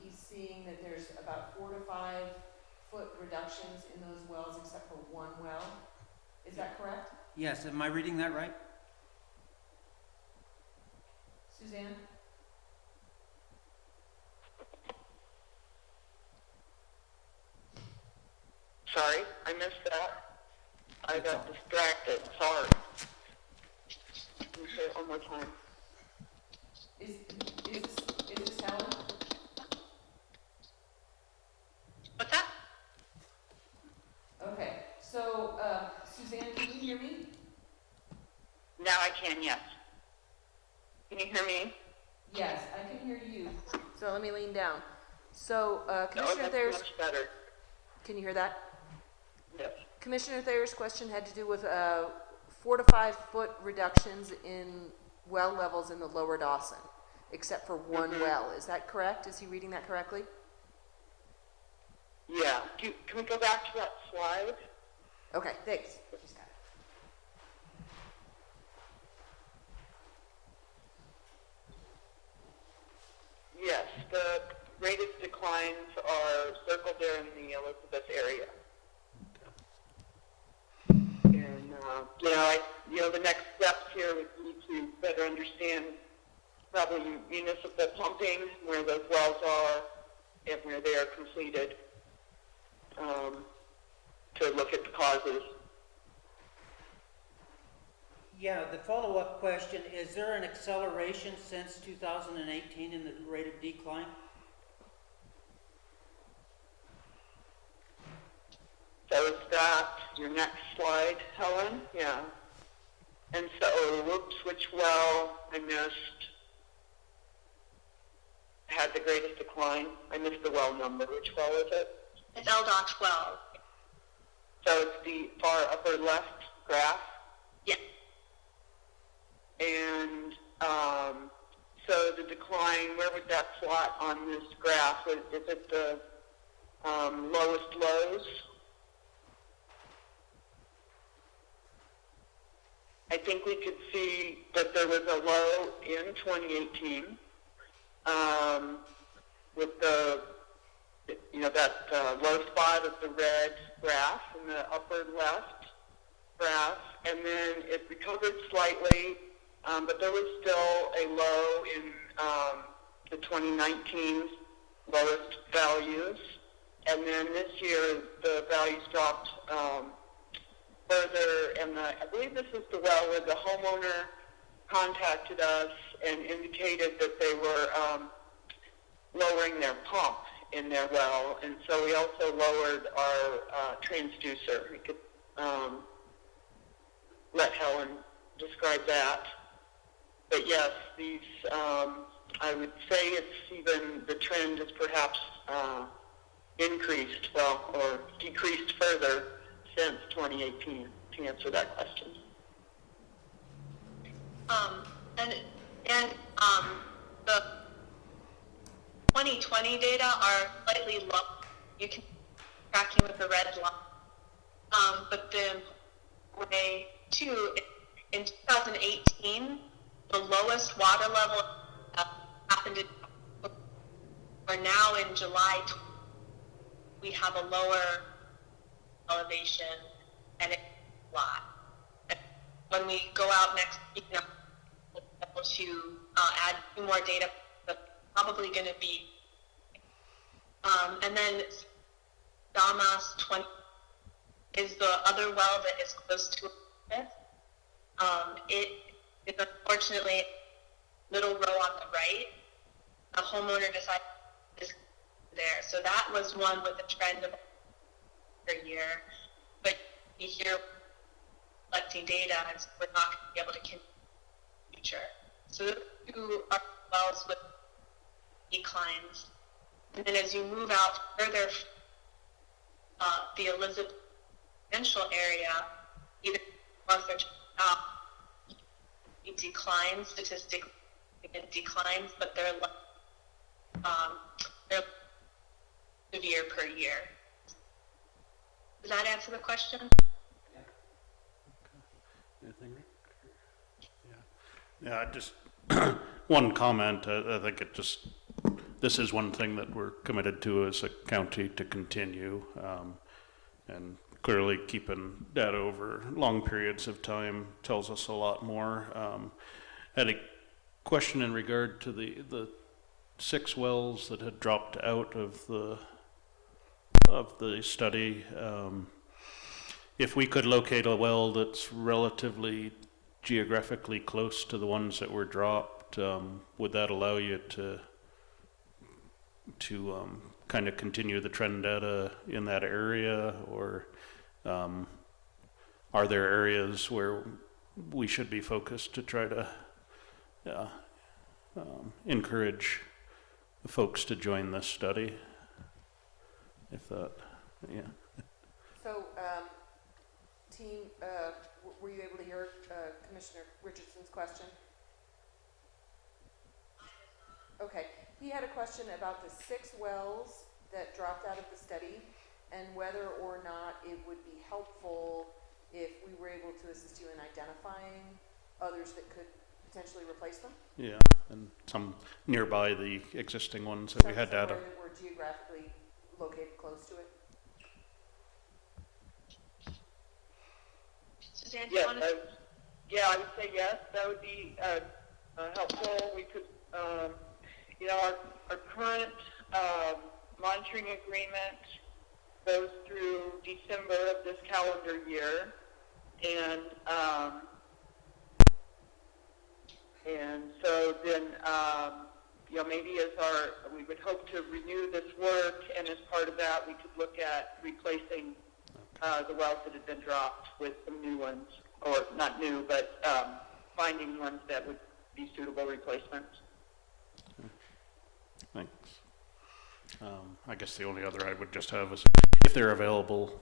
he's seeing that there's about 4 to 5 foot reductions in those wells except for one well. Is that correct? Yes, am I reading that right? Suzanne? Sorry, I missed that. I got distracted, sorry. Can you say it one more time? Is this Helen? What's that? Okay, so, Suzanne, can you hear me? Now I can, yes. Can you hear me? Yes, I can hear you. So let me lean down. So, No, Commissioner that's Thayer's, much better. can you hear that? Yes. Commissioner Thayer's question had to do with 4 to 5 foot reductions in well levels in the lower Dawson, except for one well. Is that correct? Is he reading that correctly? Yeah. Can we go back to that slide? Okay, thanks. She's got it. Yes, the greatest declines are circled there in the Elizabeth area. And, the next steps here would be to better understand probably municipal pumping, where those wells are, and where they are completed, to look at the causes. Yeah, the follow-up question, is there an acceleration since 2018 in the rate of decline? So is that your next slide, Helen? Yeah. And so, whoops, which well I missed had the greatest decline? I missed the well number. Which well is it? It's LDOT 12. So it's the far upper left graph? Yeah. And so the decline, where would that plot on this graph? Is it the lowest lows? I think we could see that there was a low in 2018 with that low spot of the red graph in the upper left graph, and then it recovered slightly, but there was still a low in the 2019 lowest values, and then this year the values dropped further, and I believe this is the well where the homeowner contacted us and indicated that they were lowering their pump in their well, and so we also lowered our transducer. We could let Helen describe that. But yes, these, I would say it's even, the trend is perhaps increased, or decreased further since 2018, to answer that question. The 2020 data are slightly low. You can tracking with the red line. But the way too, in 2018, the lowest water level happened or now in July. We have a lower elevation, and it's a lot. And when we go out next week, we'll be able to add more data, but probably going to be. And then Damas 20 is the other well that is close to it. It is unfortunately middle row on the right. The homeowner decided there. So that was one with a trend of per year. But here, collecting data, and so we're not going to be able to continue in the future. So the two are wells with declines. And then as you move out further, the Elizabeth residential area, either once they're out, it declines statistically, it declines, but they're severe per year. Does that answer the question? Anything, Rick? Yeah, just one comment. I think this is one thing that we're committed to as a county to continue, and clearly keeping data over long periods of time tells us a lot more. I had a question in regard to the 6 wells that had dropped out of the study. If we could locate a well that's relatively geographically close to the ones that were dropped, would that allow you to kind of continue the trend data in that area, or are there areas where we should be focused to try to encourage the folks to join this study? If that, yeah. So, team, were you able to hear Commissioner Richardson's question? Okay, he had a question about the 6 wells that dropped out of the study and whether or not it would be helpful if we were able to assist you in identifying others that could potentially replace them. Yeah, and some nearby the existing ones that we had data. Somewhere that were geographically located close to it. Suzanne, do you want to? I would say yes. That would be helpful. We could, our current monitoring agreement goes through December of this calendar year, and so then maybe we would hope to renew this work, and as part of that, we could look at replacing the wells that had been dropped with some new ones, or not new, but finding ones that would be suitable replacements. Thanks. I guess the only other I would just have is if they're available,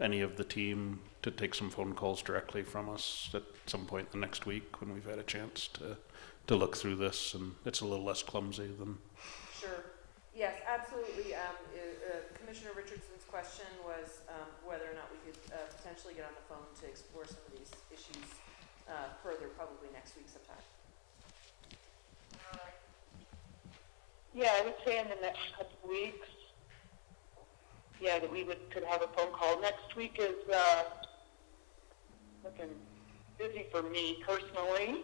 any of the team to take some phone calls directly from us at some point the next week when we've had a chance to look through this, and it's a little less clumsy than. Sure. Yes, absolutely. Commissioner Richardson's question was whether or not we could potentially get on the phone to explore some of these issues further, probably next week sometime. I would say in the next couple of weeks. That we could have a phone call. Next week is looking busy for me personally,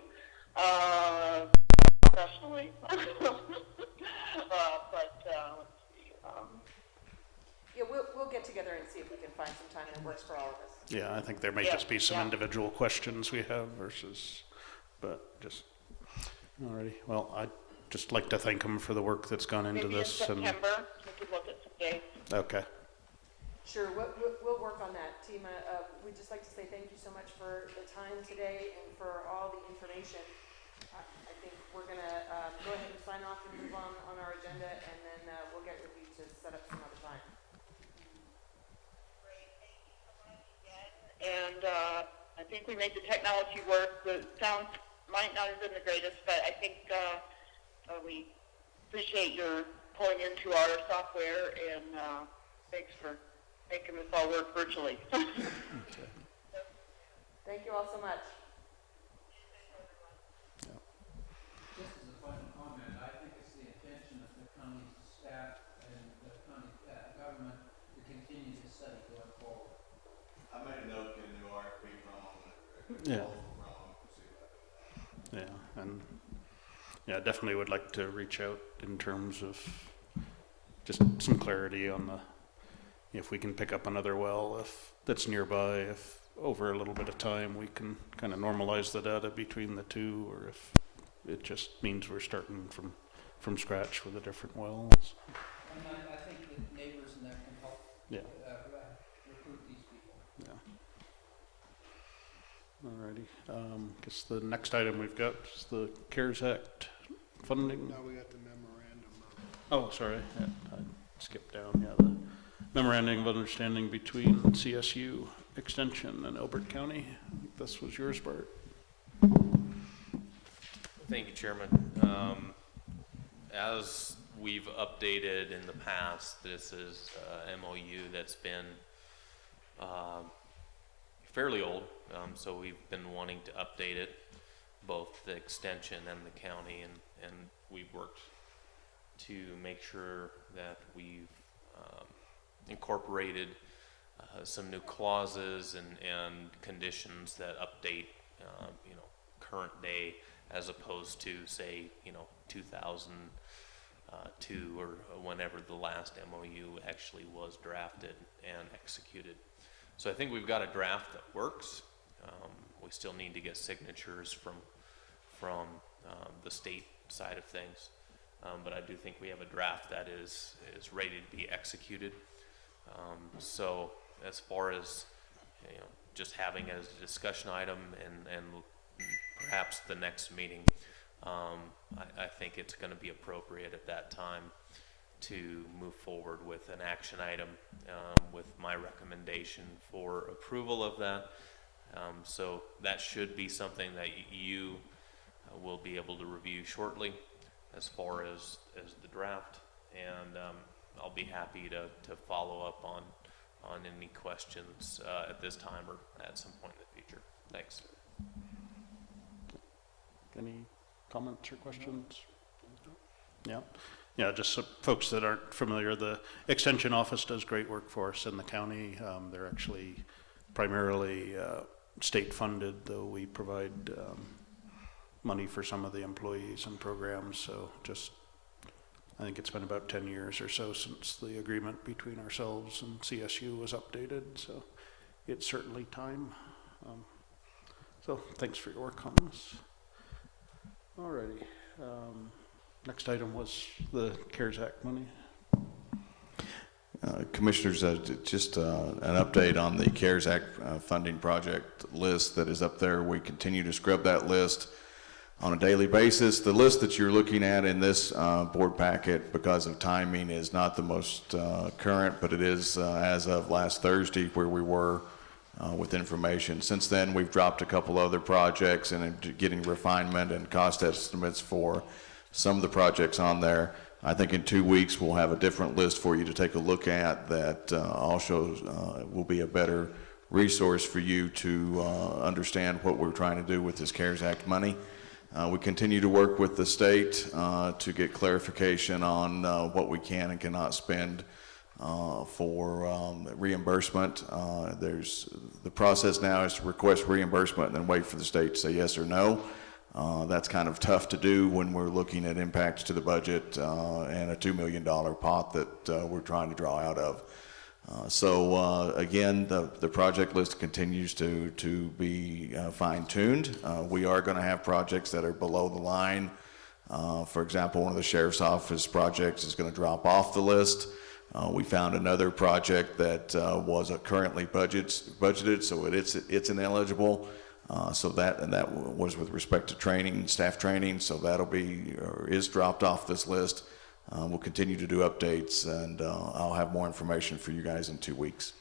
professionally. But let's see. We'll get together and see if we can find some time that works for all of us. Yeah, I think there may just be some individual questions we have versus, but just, alrighty. Well, I'd just like to thank him for the work that's gone into Maybe this. in September, we could look at some dates. Okay. Sure, we'll work on that, Tima. We'd just like to say thank you so much for the time today and for all the information. I think we're going to go ahead and sign off and move on our agenda, and then we'll get with you to set up some other time. Great, thank you so much again. And I think we made the technology work. The sound might not have been the greatest, but I think we appreciate your pulling into our software, and thanks for making this all work virtually. Okay. Thank you all so much. Just as a final comment, I think it's the intention of the county staff and the county government to continue this study going forward. I made a note in the RFP from Yeah. And definitely would like to reach out in terms of just some clarity on if we can pick up another well, if that's nearby, if over a little bit of time we can kind of normalize the data between the two, or if it just means we're starting from scratch with the different wells. mean, I think that neighbors and that can help Yeah. recruit these people. Yeah. Alrighty, guess the next item we've got is the CARES Act funding. Now we got the memorandum of. Oh, sorry, yeah, I skipped down, yeah, the memorandum of understanding between CSU Extension and Elbert County. I think this was yours, Bart. Thank you, Chairman. As we've updated in the past, this is a MOU that's been fairly old, so we've been wanting to update it, both the extension and the county, and we've worked to make sure that we've incorporated some new clauses and conditions that update, current day, as opposed to, say, 2002 or whenever the last MOU actually was drafted and executed. So I think we've got a draft that works. We still need to get signatures from the state side of things, but I do think we have a draft that is ready to be executed. So as far as just having as a discussion item and perhaps the next meeting, I think it's going to be appropriate at that time to move forward with an action item with my recommendation for approval of that. So that should be something that you will be able to review shortly as far as the draft, and I'll be happy to follow up on any questions at this time or at some point in the future. Thanks. Any comments or questions? Yeah. Yeah, just so folks that aren't familiar, the Extension Office does great work for us in the county. They're actually primarily state funded, though we provide money for some of the employees and programs. So I think it's been about 10 years or so since the agreement between ourselves and CSU was updated. So it's certainly time. So thanks for your work on this. Alrighty. Next item was the CARES Act money. Commissioners, just an update on the CARES Act funding project list that is up there. We continue to scrub that list on a daily basis. The list that you're looking at in this board packet, because of timing, is not the most current, but it is as of last Thursday where we were with information. Since then, we've dropped a couple other projects and getting refinement and cost estimates for some of the projects on there. I think in 2 weeks we'll have a different list for you to take a look at that also will be a better resource for you to understand what we're trying to do with this CARES Act money. We continue to work with the state to get clarification on what we can and cannot spend for reimbursement. The process now is to request reimbursement and then wait for the state to say yes or no. That's kind of tough to do when we're looking at impacts to the budget and a $2 million pot that we're trying to draw out of. Again, the project list continues to be fine-tuned. We are going to have projects that are below the line. For example, one of the sheriff's office projects is going to drop off the list. We found another project that was currently budgeted, so it's ineligible. That was with respect to training, staff training, so that'll be, or is dropped off this list. We'll continue to do updates, and I'll have more information for you guys in 2 weeks.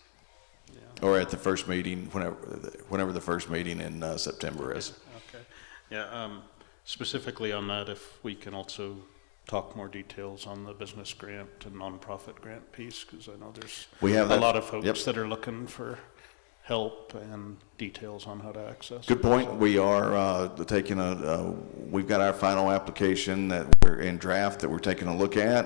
Yeah. Or at the first meeting, whenever the first meeting in September is. Okay. Yeah, specifically on that, if we can also talk more details on the business grant and nonprofit grant piece, because I know there's a lot of folks that are looking for help and details on how to access. Good point. We are taking we've got our final application that we're in draft that we're taking a look at.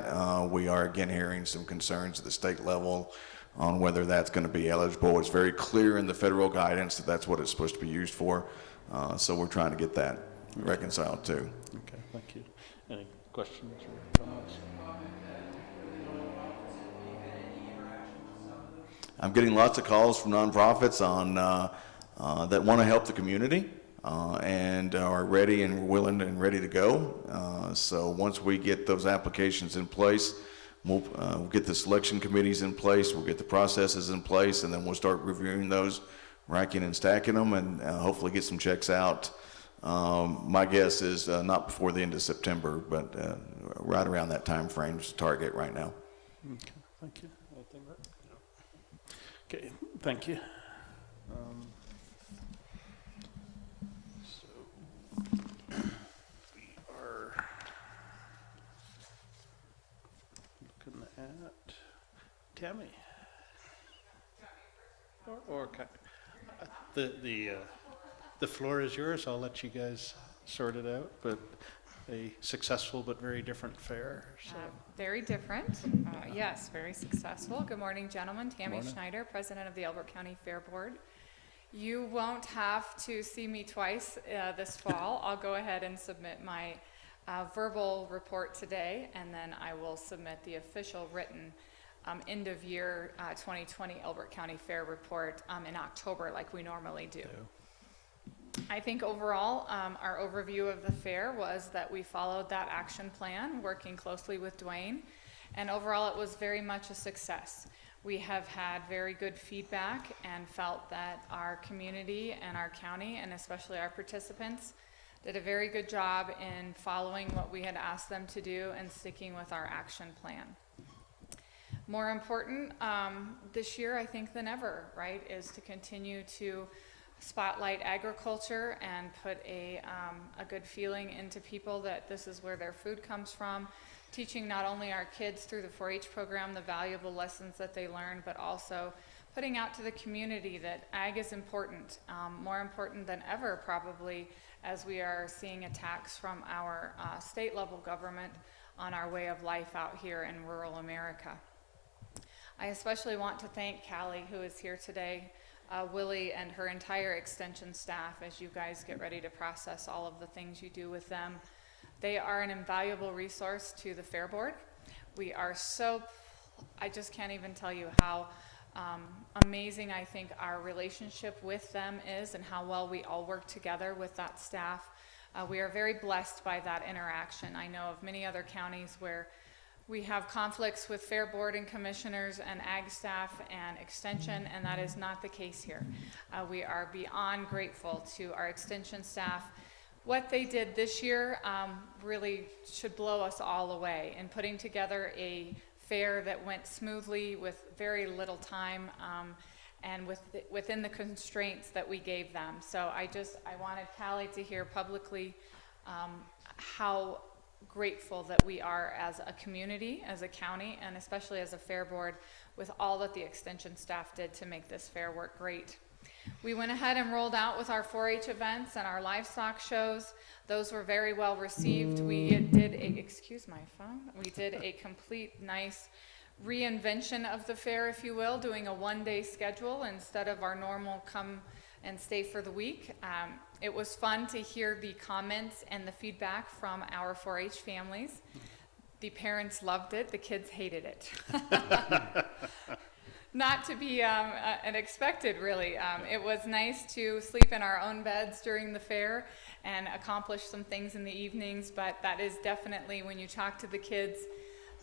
We are again hearing some concerns at the state level on whether that's going to be eligible. It's very clear in the federal guidance that that's what it's supposed to be used for. So we're trying to get that reconciled too. Okay, thank you. Any questions or comments? I'm getting lots of calls from nonprofits on that want to help the community and are ready and willing and ready to go. So once we get those applications in place, we'll get the selection committees in place, we'll get the processes in place, and then we'll start reviewing those, ranking and stacking them, and hopefully get some checks out. My guess is not before the end of September, but right around that time frame is the target right now. Okay, thank you. Anything, Brett? Okay, thank you. So we are looking at Tammy. Or okay. The floor is yours. I'll let you guys sort it out, but a successful but very different fair. So. Very different. Yes, very successful. Good morning, gentlemen. Tammy Schneider, president of the Elbert County Fair Board. You won't have to see me twice this fall. I'll go ahead and submit my verbal report today, and then I will submit the official written end of year 2020 Elbert County Fair report in October like we normally do. I think overall, our overview of the fair was that we followed that action plan, working closely with Dwayne, and overall it was very much a success. We have had very good feedback and felt that our community and our county, and especially our participants, did a very good job in following what we had asked them to do and sticking with our action plan. More important this year, I think, than ever, right, is to continue to spotlight agriculture and put a good feeling into people that this is where their food comes from, teaching not only our kids through the 4-H program the valuable lessons that they learn, but also putting out to the community that ag is important, more important than ever probably, as we are seeing attacks from our state level government on our way of life out here in rural America. I especially want to thank Callie, who is here today, Willie and her entire extension staff as you guys get ready to process all of the things you do with them. They are an invaluable resource to the Fair Board. We are I just can't even tell you how amazing I think our relationship with them is and how well we all work together with that staff. We are very blessed by that interaction. I know of many other counties where we have conflicts with Fair Board and commissioners and ag staff and extension, and that is not the case here. We are beyond grateful to our extension staff. What they did this year really should blow us all away in putting together a fair that went smoothly with very little time and within the constraints that we gave them. So I wanted Callie to hear publicly how grateful that we are as a community, as a county, and especially as a fair board with all that the extension staff did to make this fair work great. We went ahead and rolled out with our 4-H events and our livestock shows. Those were very well received. We did we did a complete nice reinvention of the fair, if you will, doing a one-day schedule instead of our normal come and stay for the week. It was fun to hear the comments and the feedback from our 4-H families. The parents loved it, the kids hated it. Not to be unexpected, really. It was nice to sleep in our own beds during the fair and accomplish some things in the evenings, but that is definitely, when you talk to the kids,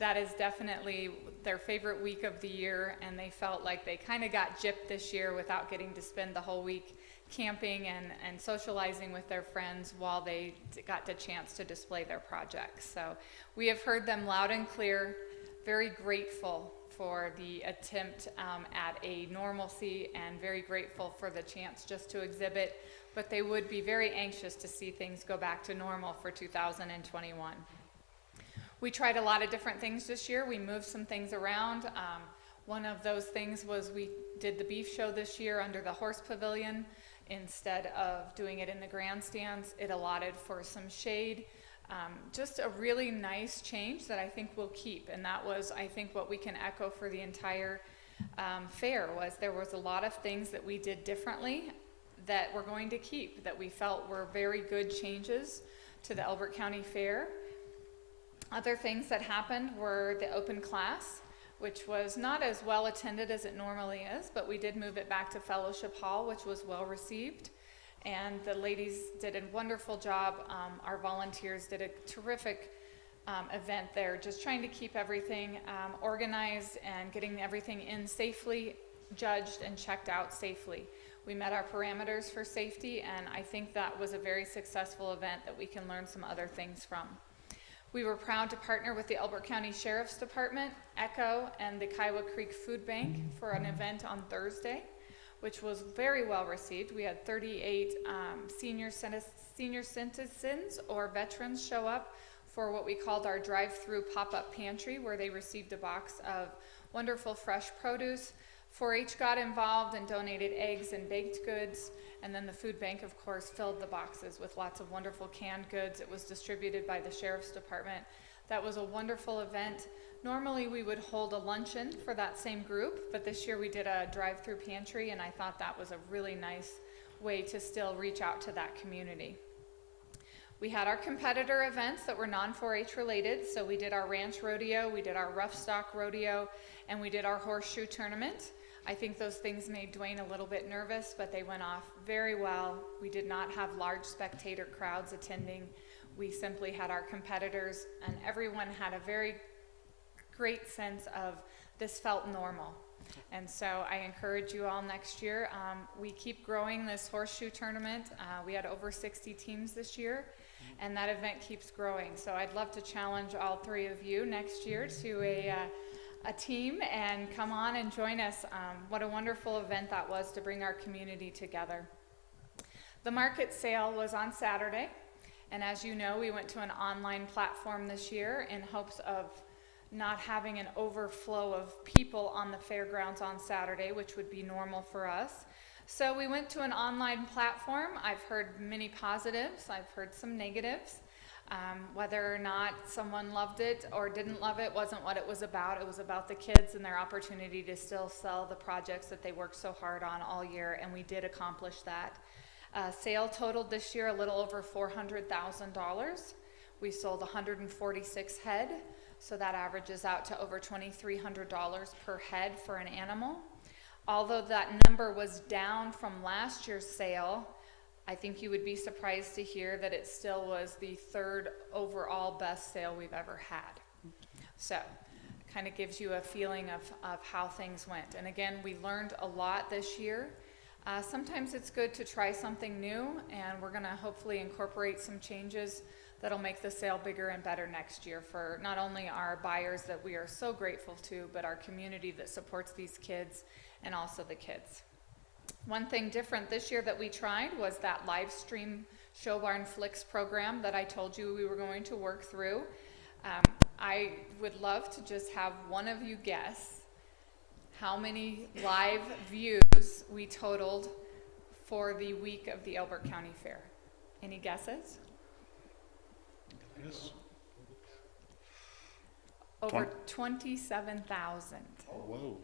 that is definitely their favorite week of the year, and they felt like they kind of got gypped this year without getting to spend the whole week camping and socializing with their friends while they got the chance to display their projects. So we have heard them loud and clear, very grateful for the attempt at a normalcy and very grateful for the chance just to exhibit, but they would be very anxious to see things go back to normal for 2021. We tried a lot of different things this year. We moved some things around. One of those things was we did the beef show this year under the horse pavilion. Instead of doing it in the grandstands, it allotted for some shade. Just a really nice change that I think we'll keep, and that was, I think, what we can echo for the entire fair was there was a lot of things that we did differently that we're going to keep, that we felt were very good changes to the Elbert County Fair. Other things that happened were the open class, which was not as well attended as it normally is, but we did move it back to Fellowship Hall, which was well received. And the ladies did a wonderful job. Our volunteers did a terrific event there, just trying to keep everything organized and getting everything in safely, judged and checked out safely. We met our parameters for safety, and I think that was a very successful event that we can learn some other things from. We were proud to partner with the Elbert County Sheriff's Department, ECHO, and the Kiowa Creek Food Bank for an event on Thursday, which was very well received. We had 38 senior citizens or veterans show up for what we called our drive-through pop-up pantry, where they received a box of wonderful fresh produce. 4-H got involved and donated eggs and baked goods, and then the food bank, of course, filled the boxes with lots of wonderful canned goods. It was distributed by the Sheriff's Department. That was a wonderful event. Normally we would hold a luncheon for that same group, but this year we did a drive-through pantry, and I thought that was a really nice way to still reach out to that community. We had our competitor events that were non-4-H related, so we did our ranch rodeo, we did our rough stock rodeo, and we did our horseshoe tournament. I think those things made Dwayne a little bit nervous, but they went off very well. We did not have large spectator crowds attending. We simply had our competitors, and everyone had a very great sense of this felt normal. And so I encourage you all next year. We keep growing this horseshoe tournament. We had over 60 teams this year, and that event keeps growing. So I'd love to challenge all 3 of you next year to a team and come on and join us. What a wonderful event that was to bring our community together. The market sale was on Saturday, and as you know, we went to an online platform this year in hopes of not having an overflow of people on the fairgrounds on Saturday, which would be normal for us. So we went to an online platform. I've heard many positives, I've heard some negatives. Whether or not someone loved it or didn't love it wasn't what it was about. It was about the kids and their opportunity to still sell the projects that they worked so hard on all year, and we did accomplish that. Sale totaled this year a little over $400,000. We sold 146 head, so that averages out to over $2,300 per head for an animal. Although that number was down from last year's sale, I think you would be surprised to hear that it still was the 3rd overall best sale we've ever had. So, kind of gives you a feeling of how things went. And again, we learned a lot this year. Sometimes it's good to try something new, and we're going to hopefully incorporate some changes that'll make the sale bigger and better next year for not only our buyers that we are so grateful to, but our community that supports these kids and also the kids. One thing different this year that we tried was that live stream Show Barn Flicks program that I told you we were going to work through. I would love to just have one of you guess how many live views we totaled for the week of the Elbert County Fair. Any guesses? Yes. Over 27,000. Whoa.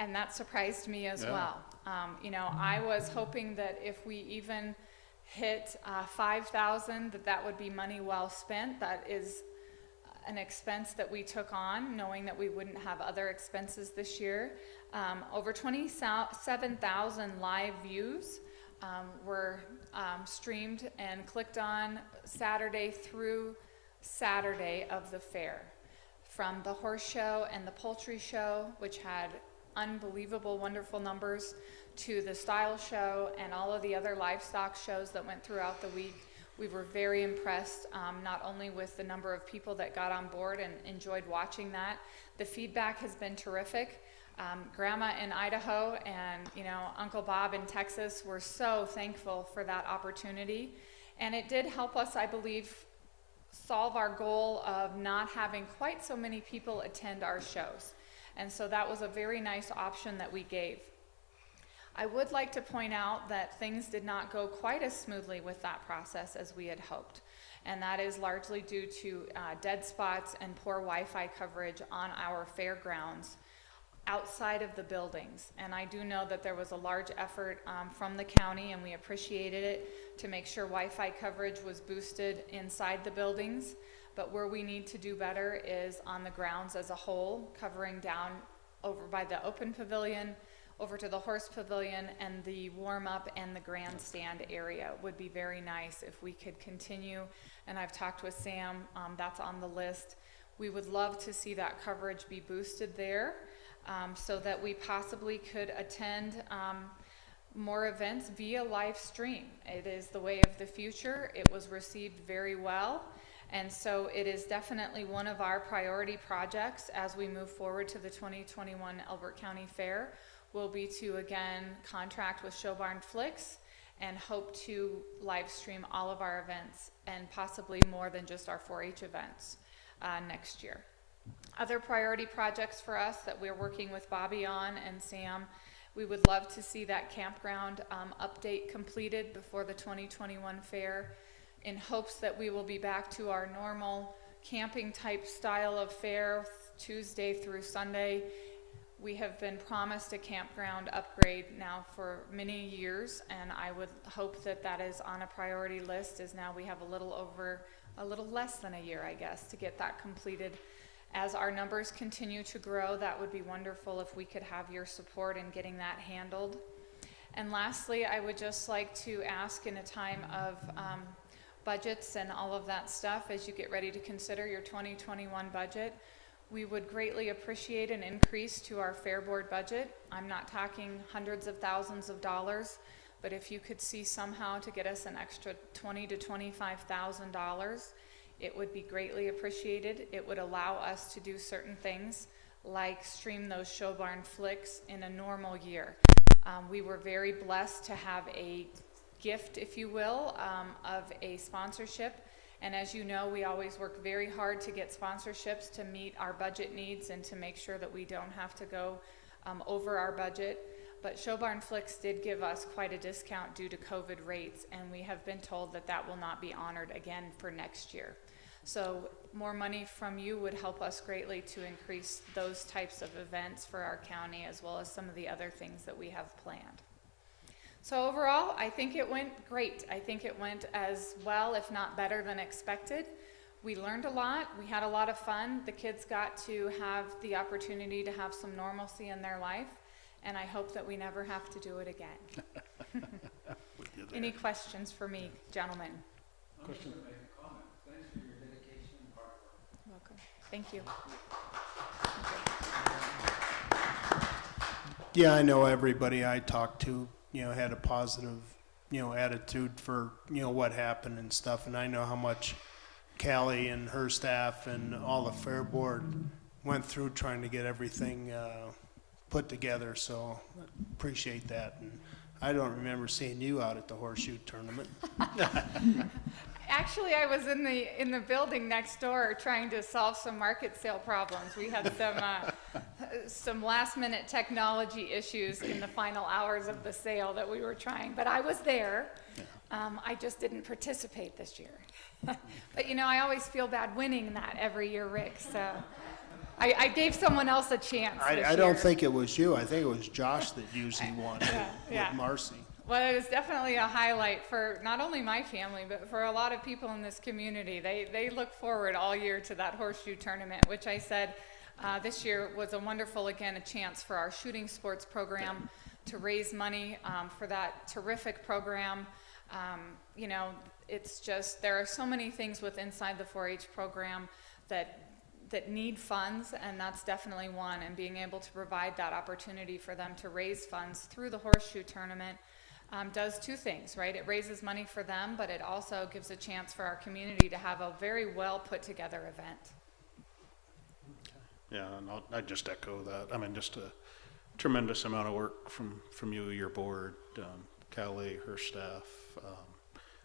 And that surprised me as Yeah. well. You know, I was hoping that if we even hit 5,000, that would be money well spent. That is an expense that we took on, knowing that we wouldn't have other expenses this year. Over 27,000 live views were streamed and clicked on Saturday through Saturday of the fair. From the horse show and the poultry show, which had unbelievable, wonderful numbers, to the style show and all of the other livestock shows that went throughout the week. We were very impressed, not only with the number of people that got on board and enjoyed watching that. The feedback has been terrific. Grandma in Idaho and, you know, Uncle Bob in Texas were so thankful for that opportunity. And it did help us, I believe, solve our goal of not having quite so many people attend our shows. And so that was a very nice option that we gave. I would like to point out that things did not go quite as smoothly with that process as we had hoped. And that is largely due to dead spots and poor Wi-Fi coverage on our fairgrounds outside of the buildings. And I do know that there was a large effort from the county, and we appreciated it, to make sure Wi-Fi coverage was boosted inside the buildings. But where we need to do better is on the grounds as a whole, covering down over by the open pavilion, over to the horse pavilion and the warm-up and the grandstand area would be very nice if we could continue. And I've talked with Sam, that's on the list. We would love to see that coverage be boosted there, so that we possibly could attend more events via live stream. It is the way of the future. It was received very well. And so it is definitely one of our priority projects as we move forward to the 2021 Elbert County Fair, will be to again contract with Show Barn Flicks and hope to live stream all of our events and possibly more than just our 4-H events next year. Other priority projects for us that we're working with Bobby on and Sam, we would love to see that campground update completed before the 2021 fair, in hopes that we will be back to our normal camping type style of fair Tuesday through Sunday. We have been promised a campground upgrade now for many years, and I would hope that that is on a priority list, as now we have a little less than a year, I guess, to get that completed. As our numbers continue to grow, that would be wonderful if we could have your support in getting that handled. And lastly, I would just like to ask, in a time of budgets and all of that stuff, as you get ready to consider your 2021 budget, we would greatly appreciate an increase to our Fair Board budget. I'm not talking hundreds of thousands of dollars, but if you could see somehow to get us an extra $20,000 to $25,000, it would be greatly appreciated. It would allow us to do certain things like stream those Show Barn Flicks in a normal year. We were very blessed to have a gift, if you will, of a sponsorship. And as you know, we always work very hard to get sponsorships to meet our budget needs and to make sure that we don't have to go over our budget. But Show Barn Flicks did give us quite a discount due to COVID rates, and we have been told that that will not be honored again for next year. So more money from you would help us greatly to increase those types of events for our county, as well as some of the other things that we have planned. So overall, I think it went great. I think it went as well, if not better than expected. We learned a lot. We had a lot of fun. The kids got to have the opportunity to have some normalcy in their life, and I hope that we never have to do it again. Any questions for me, gentlemen? Question? Make a comment. Thanks for your dedication and hard work. Welcome. Thank you. Yeah, I know everybody I talked to, had a positive, attitude for, what happened and stuff. And I know how much Callie and her staff and all the Fair Board went through trying to get everything put together. So appreciate that. And I don't remember seeing you out at the horseshoe tournament. Actually, I was in the building next door trying to solve some market sale problems. We had some last-minute technology issues in the final hours of the sale that we were trying, but I was there. I just didn't participate this year. But I always feel bad winning that every year, Rick. So I gave someone else a chance. I don't think it was you. I think it was Josh that usually won with Marcy. Well, it was definitely a highlight for not only my family, but for a lot of people in this community. They look forward all year to that horseshoe tournament, which I said this year was a wonderful, again, a chance for our shooting sports program to raise money for that terrific program. It's just, there are so many things with inside the 4-H program that need funds, and that's definitely one. And being able to provide that opportunity for them to raise funds through the horseshoe tournament does two things, right? It raises money for them, but it also gives a chance for our community to have a very well put together event. Yeah, and I'd just echo that. I mean, just a tremendous amount of work from you, your board, Callie, her staff,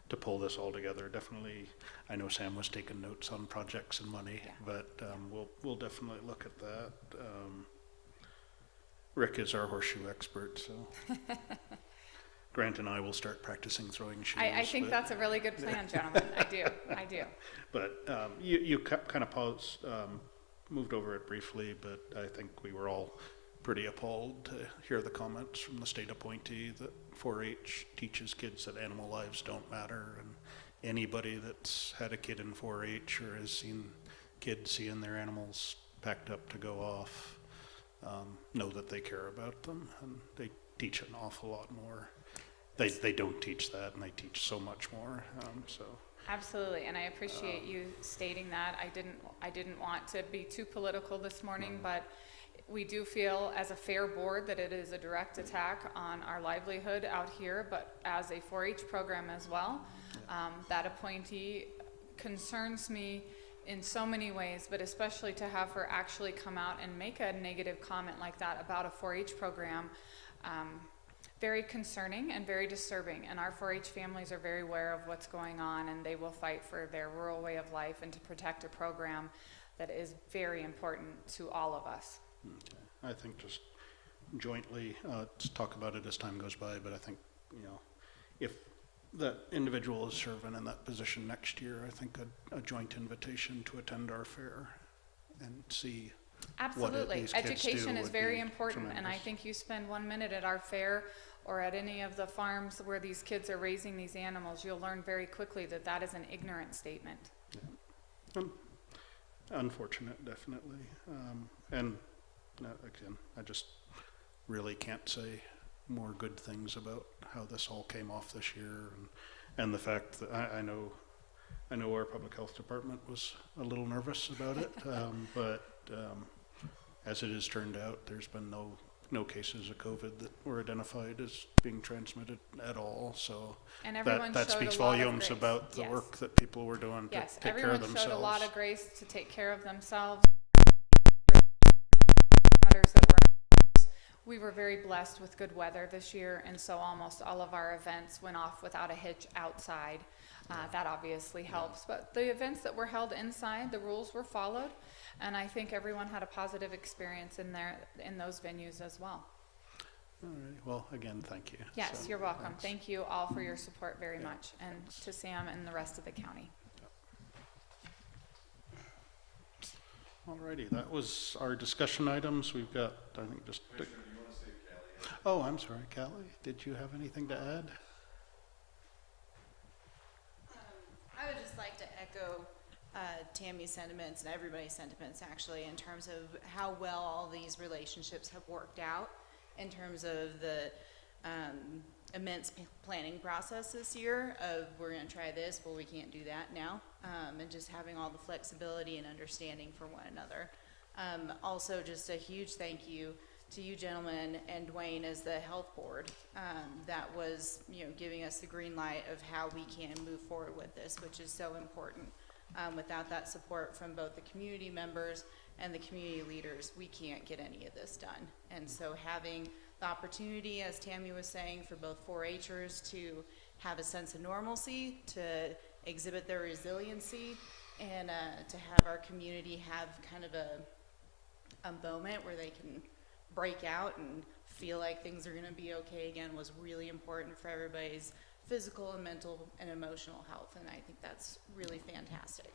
to pull this all together. Definitely, I know Sam was taking notes on projects and money, but we'll definitely look at that. Rick is our horseshoe expert, so Grant and I will start practicing throwing shoes. I think that's a really good plan, gentlemen. I do. But you kind of moved over it briefly, but I think we were all pretty appalled to hear the comments from the state appointee that 4-H teaches kids that animal lives don't matter, and anybody that's had a kid in 4-H or has seen kids seeing their animals packed up to go off, know that they care about them, and they teach an awful lot more. They don't teach that, and they teach so much more, so. Absolutely, and I appreciate you stating that. I didn't want to be too political this morning, but we do feel as a fair board that it is a direct attack on our livelihood out here, but as a 4-H program as well. That appointee concerns me in so many ways, but especially to have her actually come out and make a negative comment like that about a 4-H program. Very concerning and very disturbing, and our 4-H families are very aware of what's going on, and they will fight for their rural way of life and to protect a program that is very important to all of us. Okay. I think just jointly, let's talk about it as time goes by, but I think, if that individual is serving in that position next year, I think a joint invitation to attend our fair and see Absolutely. these kids Education do is would very be important, and I tremendous. think you spend 1 minute at our fair or at any of the farms where these kids are raising these animals, you'll learn very quickly that that is an ignorant statement. Unfortunate, definitely. And again, I just really can't say more good things about how this all came off this year, and the fact that I know our public health department was a little nervous about it, but as it has turned out, there's been no cases of COVID that were identified as being transmitted at all. So And everyone that showed speaks a lot of volumes grace. about the Yes. work that people were doing to Yes, take care of everyone themselves. showed a lot of grace to take care of themselves. That were We were very blessed with good weather this year, and so almost all of our events went off without a hitch outside. That obviously helps, but the events that were held inside, the rules were followed, and I think everyone had a positive experience in those venues as well. All right. Well, again, thank you. Yes, So, you're welcome. thanks. Thank you all for your support very Yeah, much, and thanks. to Sam and the rest of the county. Alrighty, that was our discussion items. We've got, I think, just. Oh, I'm sorry, Callie. Did you have anything to add? I would just like to echo Tammy's sentiments and everybody's sentiments, actually, in terms of how well all these relationships have worked out in terms of the immense planning process this year of we're going to try this, well, we can't do that now, and just having all the flexibility and understanding for one another. Also, just a huge thank you to you gentlemen and Dwayne as the health board that was giving us the green light of how we can move forward with this, which is so important. Without that support from both the community members and the community leaders, we can't get any of this done. And so having the opportunity, as Tammy was saying, for both 4-H'ers to have a sense of normalcy, to exhibit their resiliency, and to have our community have kind of a moment where they can break out and feel like things are going to be okay again was really important for everybody's physical and mental and emotional health, and I think that's really fantastic.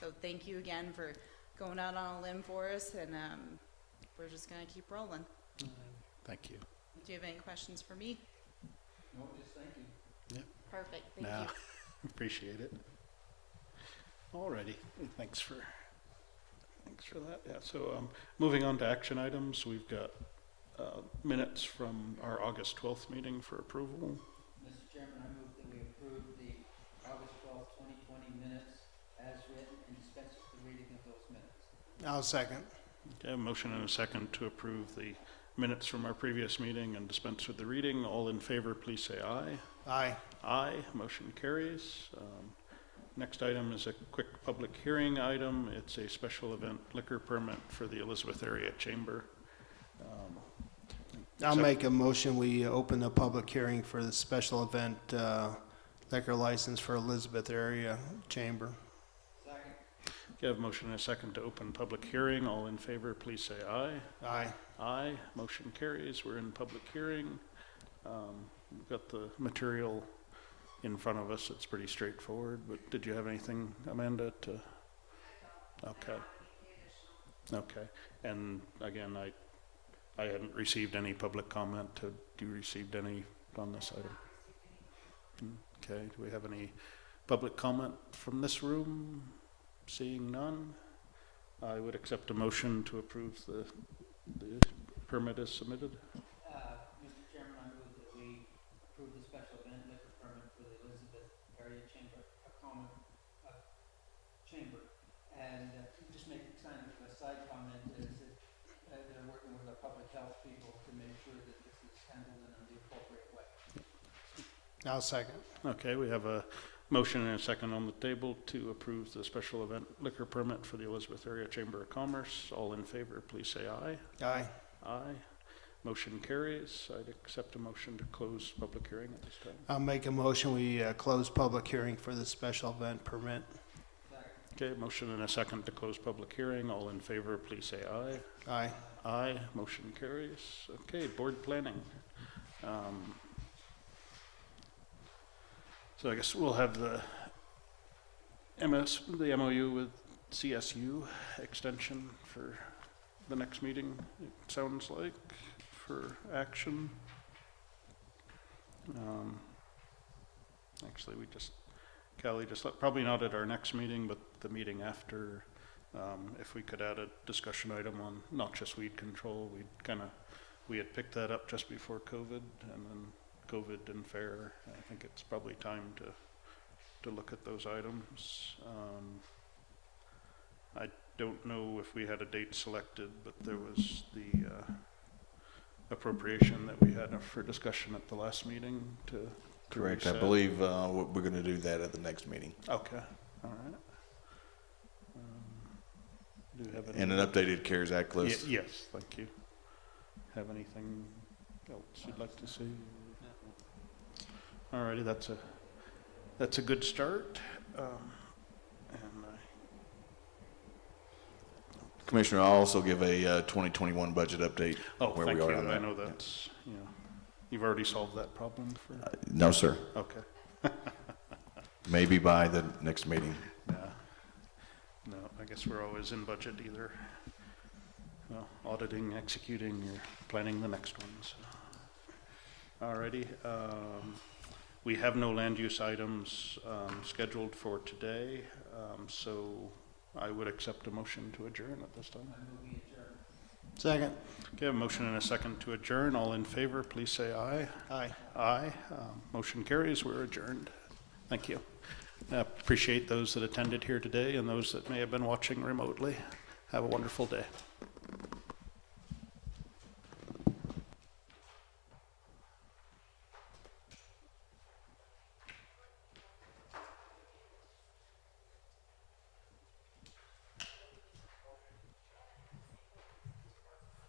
So thank you again for going out on a limb for us, and we're just going to keep rolling. Thank you. Do you have any questions for me? No, just thank you. Yep. Perfect, thank Nah, you. appreciate it. Alrighty, thanks for that. Yeah, so moving on to action items, we've got minutes from our August 12th meeting for approval. Mr. Chairman, I move that we approve the August 12th, 2020 minutes as written and dispense with the reading of those minutes. I'll second. Okay, a motion and a second to approve the minutes from our previous meeting and dispense with the reading. All in favor, please say aye. Aye. Aye, motion carries. Next item is a quick public hearing item. It's a special event liquor permit for the Elizabeth Area Chamber. I'll So- make a motion, we open the public hearing for the special event liquor license for Elizabeth Area Chamber. Second. Okay, I have a motion and a second to open public hearing. All in favor, please say aye. Aye. Aye, motion carries. We're in public hearing. We've got the material in front of us. It's pretty straightforward, but did you have anything, Amanda, to? Okay. Okay, and again, I hadn't received any public comment. Have you received any on this item? Okay, do we have any public comment from this room? Seeing none, I would accept a motion to approve the permit is submitted. Mr. Chairman, I move that we approve the special event liquor permit for the Elizabeth Area Chamber, Chamber. And just make kind of a side comment is that they're working with our public health people to make sure that this is handled in the appropriate way. I'll second. Okay, we have a motion and a second on the table to approve the special event liquor permit for the Elizabeth Area Chamber of Commerce. All in favor, please say aye. Aye. Aye. Motion carries. I'd accept a motion to close public hearing at this time. I'll make a motion, we close public hearing for the special event permit. Okay, motion and a second to close public hearing. All in favor, please say aye. Aye. Aye. Motion carries. Okay, board planning. So I guess we'll have the MOU with CSU extension for the next meeting, it sounds like, for action. Actually, Callie just let, probably not at our next meeting, but the meeting after, if we could add a discussion item on noxious weed control. We had picked that up just before COVID, and then COVID didn't fare. I think it's probably time to look at those items. I don't know if we had a date selected, but there was the appropriation that we had for discussion at the last meeting to Correct. I reset. believe we're going to do that at the next meeting. Okay, all right. Do you have any? And an updated CARES Act list. Yes, thank you. Have anything else you'd like to see? All righty, that's a good start. Commissioner, I'll also give a 2021 budget update. Where Thank we are you. on that. I know that's, you've already solved that problem for, No, sir. okay. Maybe by the next meeting. No, I guess we're always in budget either. Well, auditing, executing, or planning the next ones. All righty. We have no land use items scheduled for today, so I would accept a motion to adjourn at this time. I move we adjourn. Second. Okay, a motion and a second to adjourn. All in favor, please say aye. Aye. Aye. Motion carries. We're adjourned. Thank you. I appreciate those that attended here today and those that may have been watching remotely. Have a wonderful day.